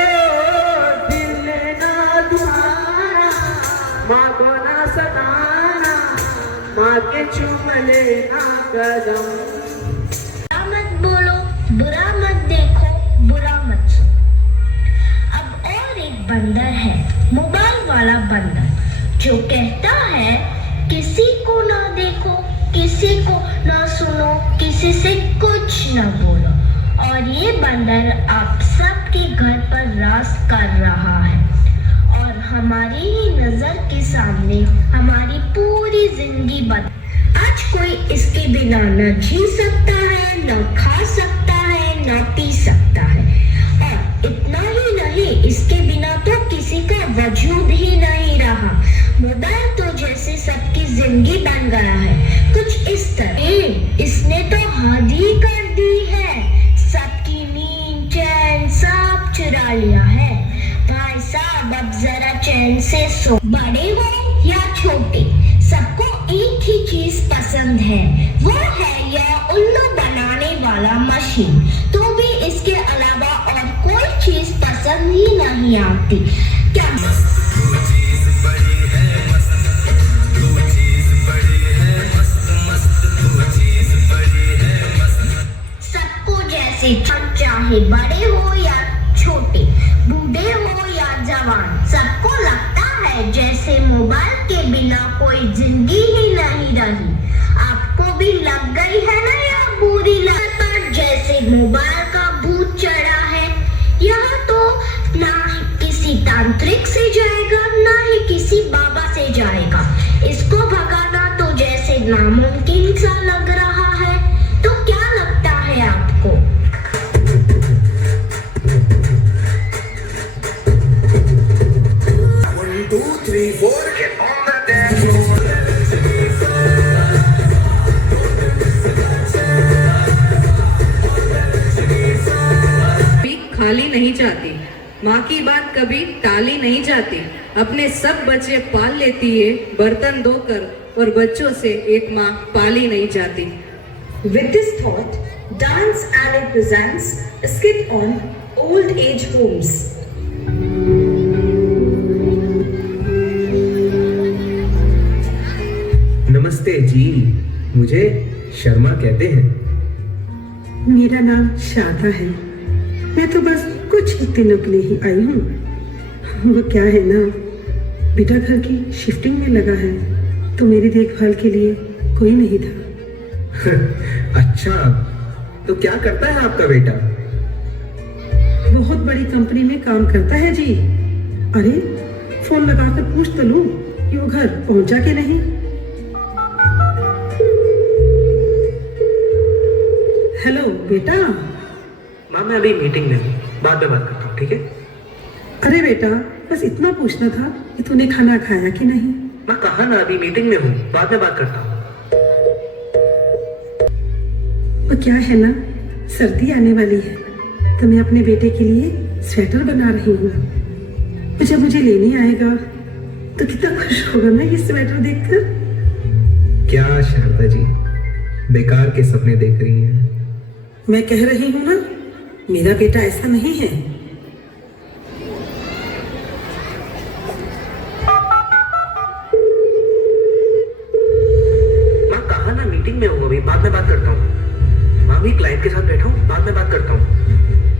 दिल ना तुम्हारा माँ को ना सताना, माँ के चूम लेना कदम। बुरा मत बोलो, बुरा मत देखो, बुरा मत सुनो। अब और एक बंदर है, मोबाइल वाला बंदर, जो कहता है किसी को ना देखो, किसी को ना सुनो, किसी से कुछ ना बोलो, और ये बंदर आप सबके घर पर राज कर रहा है, और हमारी ही नजर के सामने हमारी पूरी जिंदगी बदल। आज कोई इसके बिना न जी सकता है, न खा सकता है, न पी सकता है, और इतना ही नहीं, इसके बिना तो किसी का वजूद ही नहीं रहा। मोबाइल तो जैसे सबकी जिंदगी बन गया है, कुछ इस तरह इसने तो हद ही कर दी है, सबकी नींद चैन सब चुरा लिया है। भाई साहब अब जरा चैन से सो, बड़े हो या छोटे सबको एक ही चीज पसंद है, वो है यह उल्लू बनाने वाला मशीन, तो भी इसके अलावा और कोई चीज पसंद ही नहीं आती। क्या सबको जैसे चाहे बड़े हो या छोटे, बूढ़े हो या जवान, सबको लगता है जैसे मोबाइल के बिना कोई जिंदगी ही नहीं रही। आपको भी लग गई है ना यह बुरी लत पर, जैसे मोबाइल का भूत चढ़ा है। यह तो ना किसी तांत्रिक से जाएगा, ना ही किसी बाबा से जाएगा, इसको भगाना तो जैसे नामुमकिन सा लग रहा है। तो क्या लगता है आपको? खाली नहीं जाती, माँ की बात कभी टाली नहीं जाती, अपने सब बच्चे पाल लेती है बर्तन धोकर, और बच्चों से एक माँ पाली नहीं जाती। With this thought, Dance Alley presents a skit on old age homes. नमस्ते जी, मुझे शर्मा कहते हैं। मेरा नाम शारदा है। मैं तो बस कुछ दिनों के लिए ही आई हूँ। वो क्या है ना, बेटा घर की शिफ्टिंग में लगा है, तो मेरी देखभाल के लिए कोई नहीं था। अच्छा, तो क्या करता है आपका बेटा? बहुत बड़ी कंपनी में काम करता है जी। अरे फोन लगाकर पूछ तो लूं कि वो घर पहुंचा के नहीं। हेलो बेटा। माँ मैं अभी मीटिंग में हूँ, बाद में बात करता हूँ, ठीक है? अरे बेटा, बस इतना पूछना था कि तूने खाना खाया कि नहीं। माँ कहा ना, अभी मीटिंग में हूँ, बाद में बात करता हूँ। वो क्या है ना, सर्दी आने वाली है, तो मैं अपने बेटे के लिए स्वेटर बना रही हूँ। वो जब मुझे लेने आएगा तो कितना खुश होगा ना ये स्वेटर देखकर। क्या शारदा जी, बेकार के सपने देख रही हैं? मैं कह रही हूँ ना, मेरा बेटा ऐसा नहीं है। माँ कहा ना, मीटिंग में हूँ, अभी बाद में बात करता हूँ। माँ भी क्लाइंट के साथ बैठा हूँ, बाद में बात करता हूँ।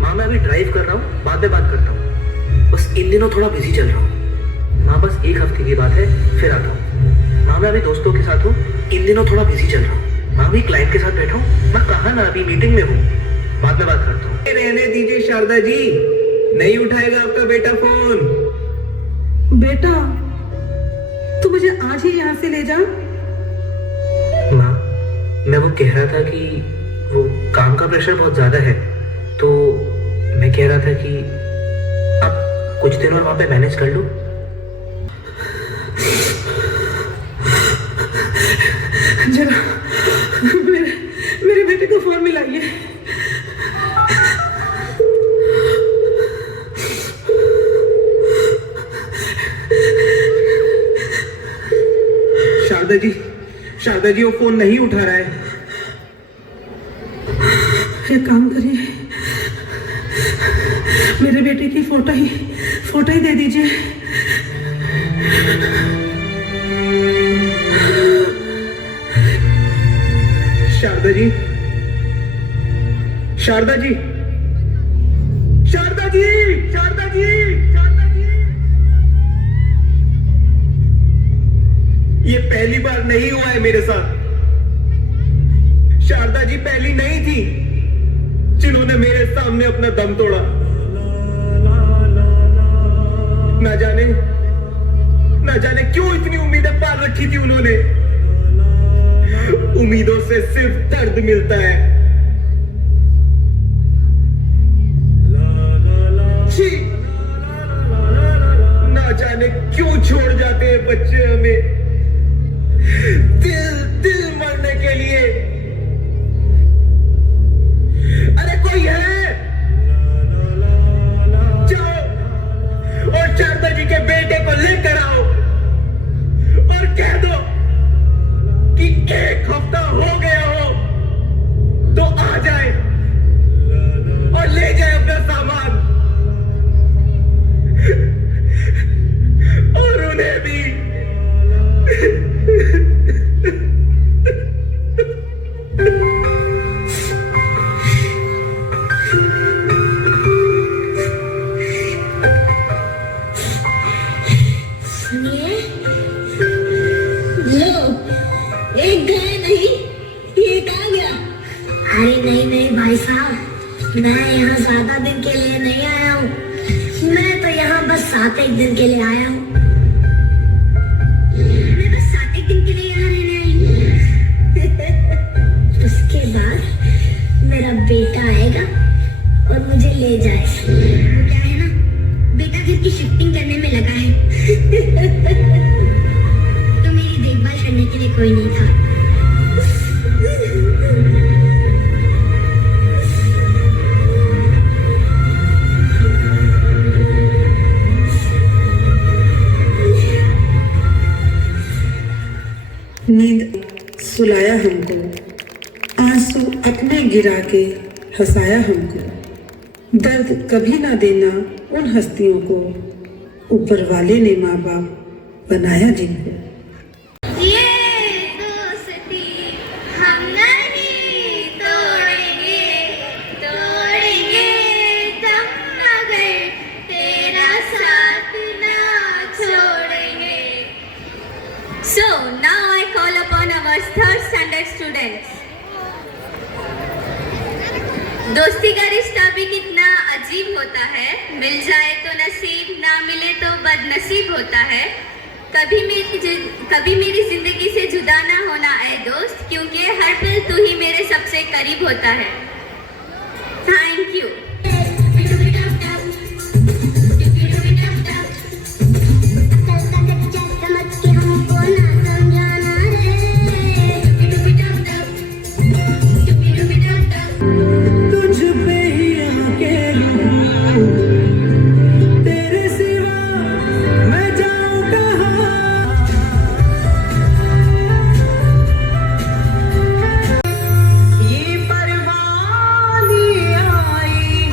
माँ मैं अभी ड्राइव कर रहा हूँ, बाद में बात करता हूँ। बस इन दिनों थोड़ा बिजी चल रहा हूँ। माँ बस एक हफ्ते की बात है, फिर आता हूँ। माँ मैं अभी दोस्तों के साथ हूँ, इन दिनों थोड़ा बिजी चल रहा हूँ। माँ भी क्लाइंट के साथ बैठा हूँ। मैं कहा ना, अभी मीटिंग में हूँ, बाद में बात करता हूँ। रहने दीजिए शारदा जी, नहीं उठाएगा आपका बेटा फोन। बेटा तू मुझे आज ही यहाँ से ले जा। माँ मैं वो कह रहा था कि वो काम का प्रेशर बहुत ज्यादा है, तो मैं कह रहा था कि आप कुछ दिन और वहां पे मैनेज कर लो। जरा मेरे बेटे को फोन मिलाइए। शारदा जी वो फोन नहीं उठा रहा है। एक काम करिए, मेरे बेटे की फोटो ही दे दीजिए। शारदा जी, शारदा जी, शारदा जी, शारदा जी, शारदा जी। ये पहली बार नहीं हुआ है मेरे साथ। शारदा जी पहली नहीं थी जिन्होंने मेरे सामने अपना दम तोड़ा। ना जाने क्यों इतनी उम्मीदें पाल रखी थी उन्होंने। उम्मीदों से सिर्फ दर्द मिलता है। छी, ना जाने क्यों छोड़ जाते हैं बच्चे हमें दिल मरने के लिए। अरे कोई है, जाओ और शारदा जी के बेटे को लेकर आओ और कह दो कि एक हफ्ता हो गया हो तो आ जाए और ले जाए अपना सामान, और उन्हें भी। अरे नहीं भाई साहब, मैं यहाँ ज्यादा दिन के लिए नहीं आया हूँ। मैं तो यहाँ बस 7 दिन के लिए आया हूँ। मैं बस 7 दिन के लिए यहाँ रहने आई हूँ। उसके बाद मेरा बेटा आएगा और मुझे ले जाएगा। वो क्या है ना, बेटा घर की शिफ्टिंग करने में लगा है। तो मेरी देखभाल करने के लिए कोई नहीं था। नींद सुलाया हमको, आज आंसू अपने गिरा के हंसाया हमको, दर्द कभी ना देना उन हस्तियों को, ऊपर वाले ने माँ बाप बनाया जिनको। ये दोस्ती हम नहीं तोड़ेंगे, तोड़ेंगे दम मगर तेरा साथ ना छोड़ेंगे। So now I call upon our third standard students. दोस्ती का रिश्ता भी कितना अजीब होता है, मिल जाए तो नसीब, ना मिले तो बदनसीब होता है। कभी मेरी जिंदगी से जुदा ना होना ऐ दोस्त, क्योंकि हर पल तू ही मेरे सबसे करीब होता है। Thank you. ये परवानी आई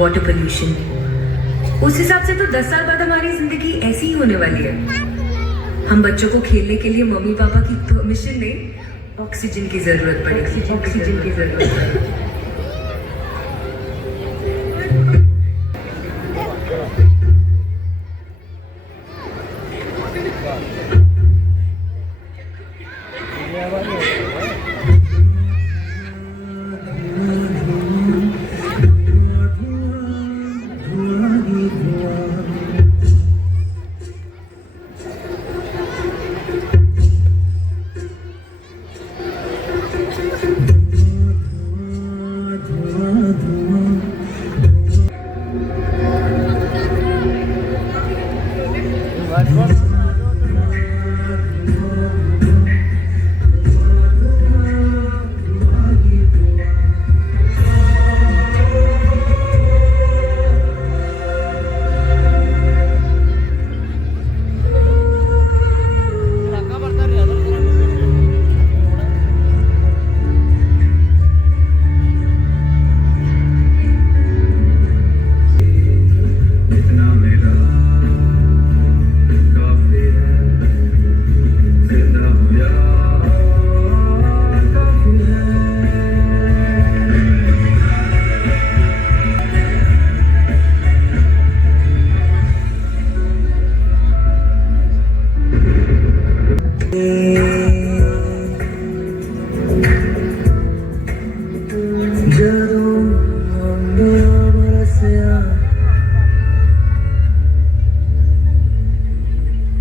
वाटर पोल्यूशन, उस हिसाब से तो 10 साल बाद हमारी जिंदगी ऐसी ही होने वाली है। हम बच्चों को खेलने के लिए मम्मी पापा की परमिशन दें, ऑक्सीजन की जरूरत पड़ेगी, ऑक्सीजन की जरूरत पड़ेगी।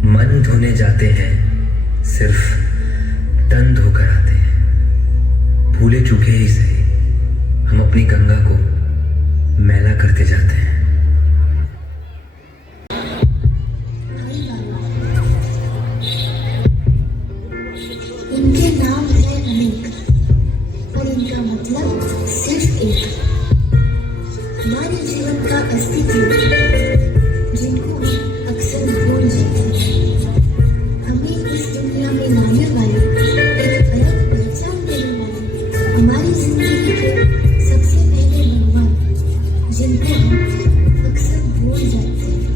मन धोने जाते हैं, सिर्फ तन धोकर आते हैं। भूले चूके ही सही, हम अपनी गंगा को मैला करते जाते हैं। इनके नाम है अनेक, पर इनका मतलब सिर्फ एक। हमारे जीवन का अस्तित्व जिनको हम अक्सर भूल जाते हैं। हमें इस दुनिया में लाने वाले, एक अलग पहचान देने वाले हमारी जिंदगी के सबसे पहले भगवान, जिनको हम अक्सर भूल जाते हैं।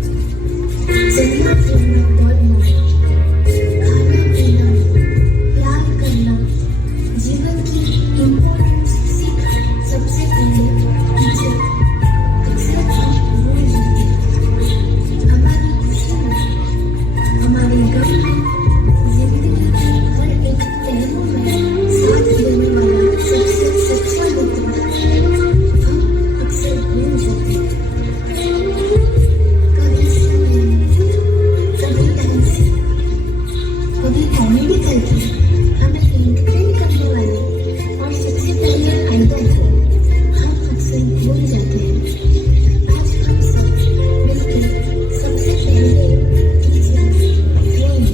चलना फिरना दौड़ना, खाना पीना, प्यार करना, जीवन की इम्पोर्टेंस सीख सबसे पहले टीचर अक्सर हम भूल जाते हैं। हमारी खुशी में, हमारे गम में, जिंदगी के हर एक पहलू में साथ देने वाला सबसे सच्चा मित्र हम अक्सर भूल जाते हैं। कभी कभी ऐसे, कभी कॉमेडी करके हमें एंटरटेन करने वाले और सबसे पहले आइडल को हम अक्सर भूल जाते हैं। आज हम सब मिलकर सबसे पहले टीचर, फ्रेंड,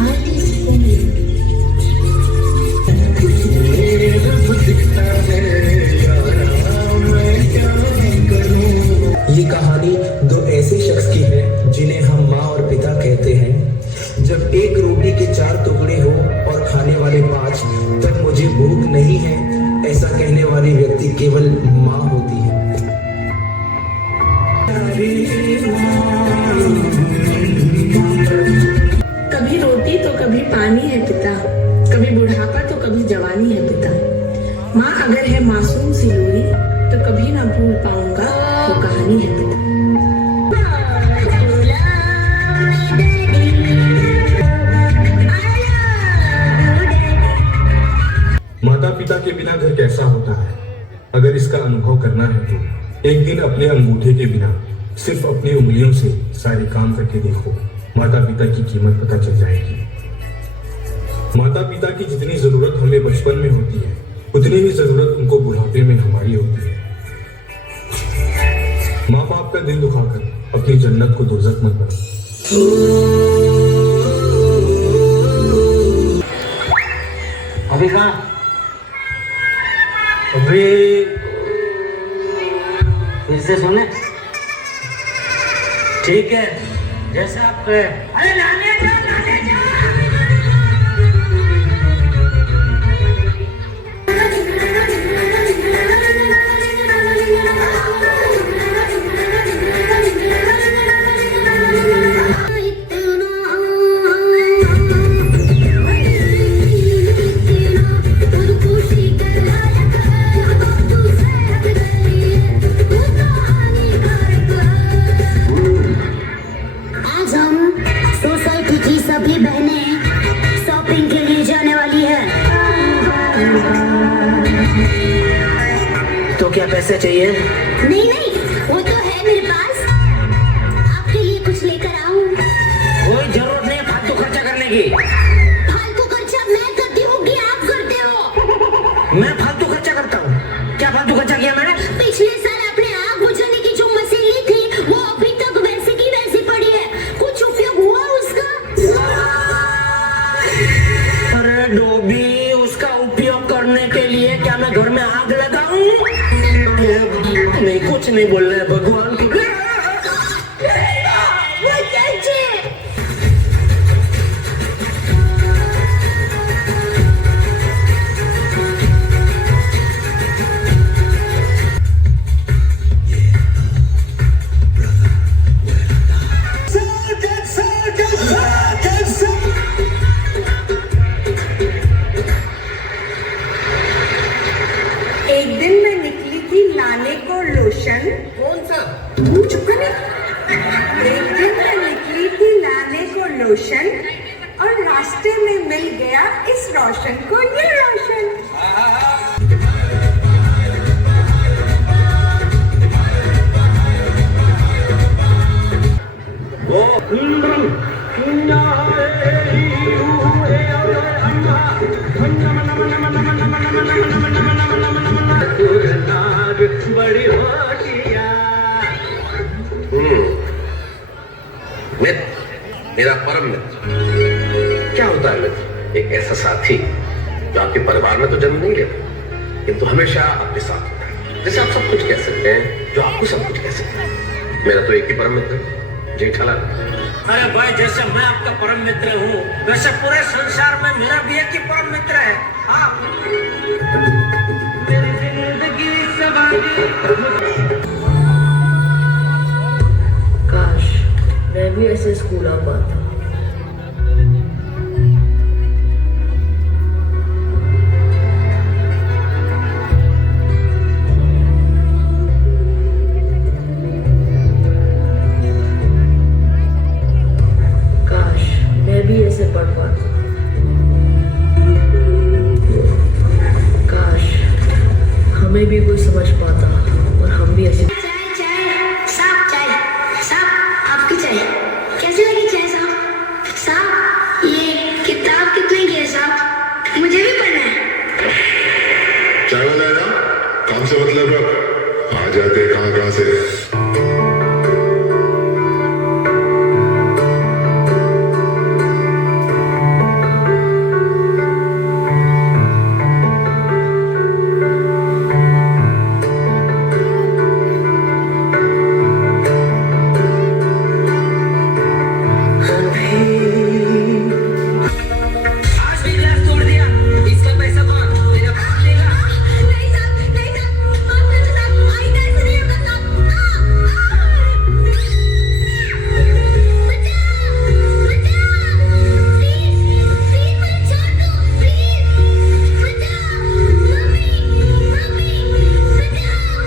आर्टिस्ट होंगे। ये कहानी दो ऐसे शख्स की है जिन्हें हम माँ और पिता कहते हैं। जब एक रोटी के 4 टुकड़े हो और खाने वाले 5, तब मुझे भूख नहीं है, ऐसा कहने वाली व्यक्ति केवल माँ होती है। कभी रोटी तो कभी पानी है पिता, कभी बुढ़ापा तो कभी जवानी है पिता। माँ अगर है मासूम सी लोरी, तो कभी ना भूल पाऊंगा वो कहानी है पिता। माता पिता के बिना घर कैसा होता है? अगर इसका अनुभव करना है तो एक दिन अपने अंगूठे के बिना सिर्फ अपनी उंगलियों से सारे काम करके देखो, माता पिता की कीमत पता चल जाएगी। माता पिता की जितनी जरूरत हमें बचपन में होती है, उतनी ही जरूरत उनको बुढ़ापे में हमारी होती है। माँ बाप का दिल दुखाकर अपनी जन्नत को दोज़ख मत बनाओ। अभी कहाँ? अभी फिर से सुने? ठीक है, जैसा आप कहे। अरे लाने जा, लाने जा। तो क्या पैसे चाहिए? नहीं नहीं, वो तो है मेरे पास, आपके लिए कुछ लेकर आऊं। कोई जरूरत नहीं है फालतू खर्चा करने की। फालतू खर्चा मैं करती हूँ कि आप करते हो? मैं फालतू खर्चा करता हूँ? क्या फालतू खर्चा किया मैंने? पिछले साल अपने आग बुझाने की जो मशीन ली थी वो अभी तक वैसे की वैसी पड़ी है, कुछ उपयोग हुआ उसका? अरे डोबी, उसका उपयोग करने के लिए क्या मैं घर में आग लगाऊं? नहीं, कुछ नहीं बोल रहे भगवान की। एक दिन मैं निकली थी लाने को लोशन। कौन सा? चुप कर। एक दिन मैं निकली थी लाने को लोशन और रास्ते में मिल गया इस रोशन को ये रोशन। बड़ी होशिया। मित्र, मेरा परम मित्र। क्या होता है मित्र? एक ऐसा साथी जो आपके परिवार में तो जन्म नहीं लेता किंतु हमेशा आपके साथ होता है, जैसे आप सब कुछ कह सकते हैं, जो आपको सब कुछ कह सकते हैं। मेरा तो एक ही परम मित्र है, जेठालाल। अरे भाई, जैसे मैं आपका परम मित्र हूँ वैसे पूरे संसार में मेरा भी एक ही परम मित्र है, आप। मेरी जिंदगी सवारी। काश मैं भी ऐसे स्कूल आ पाता। काश मैं भी ऐसे पढ़ पाता। काश हमें भी कोई समझ पाता और हम भी ऐसे। चाय साहब, आपकी चाय कैसी लगी? चाय साहब, ये किताब कितने की है साहब? मुझे भी पढ़ना है। चाय वाला है ना, काम से मतलब रख। आ जाते कहाँ कहाँ से। आज भी ग्लास तोड़ दिया, इसका पैसा कौन? तेरा बाप देगा। नहीं साहब, माफ कर दो साहब, आइंदा ऐसे नहीं होगा साहब। प्लीज मुझे छोड़ दो, प्लीज बचाओ, मम्मी बचाओ।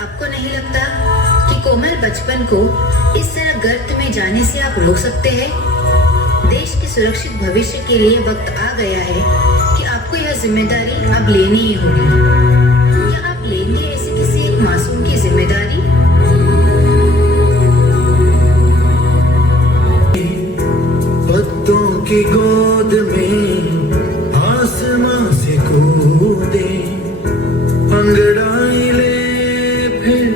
आपको नहीं लगता कि कोमल बचपन को इस तरह गर्त में जाने से आप रोक सकते हैं? देश के सुरक्षित भविष्य के लिए वक्त आ गया है कि आपको यह जिम्मेदारी अब लेनी ही होगी। क्या आप लेंगे ऐसे किसी एक मासूम की जिम्मेदारी? पत्तों की गोद में आसमां से कूदे, अंगड़ाई ले फिर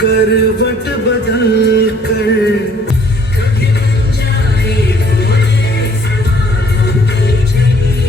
करवट बदल कर। कभी बन जाए भोले सवालों की छड़ी,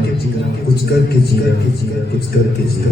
कुछ करके जीना, कुछ करके जीना।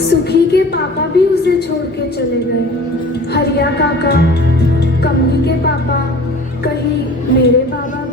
सुखी के पापा भी उसे छोड़ के चले गए। हरिया काका, कमली के पापा, कहीं मेरे बाबा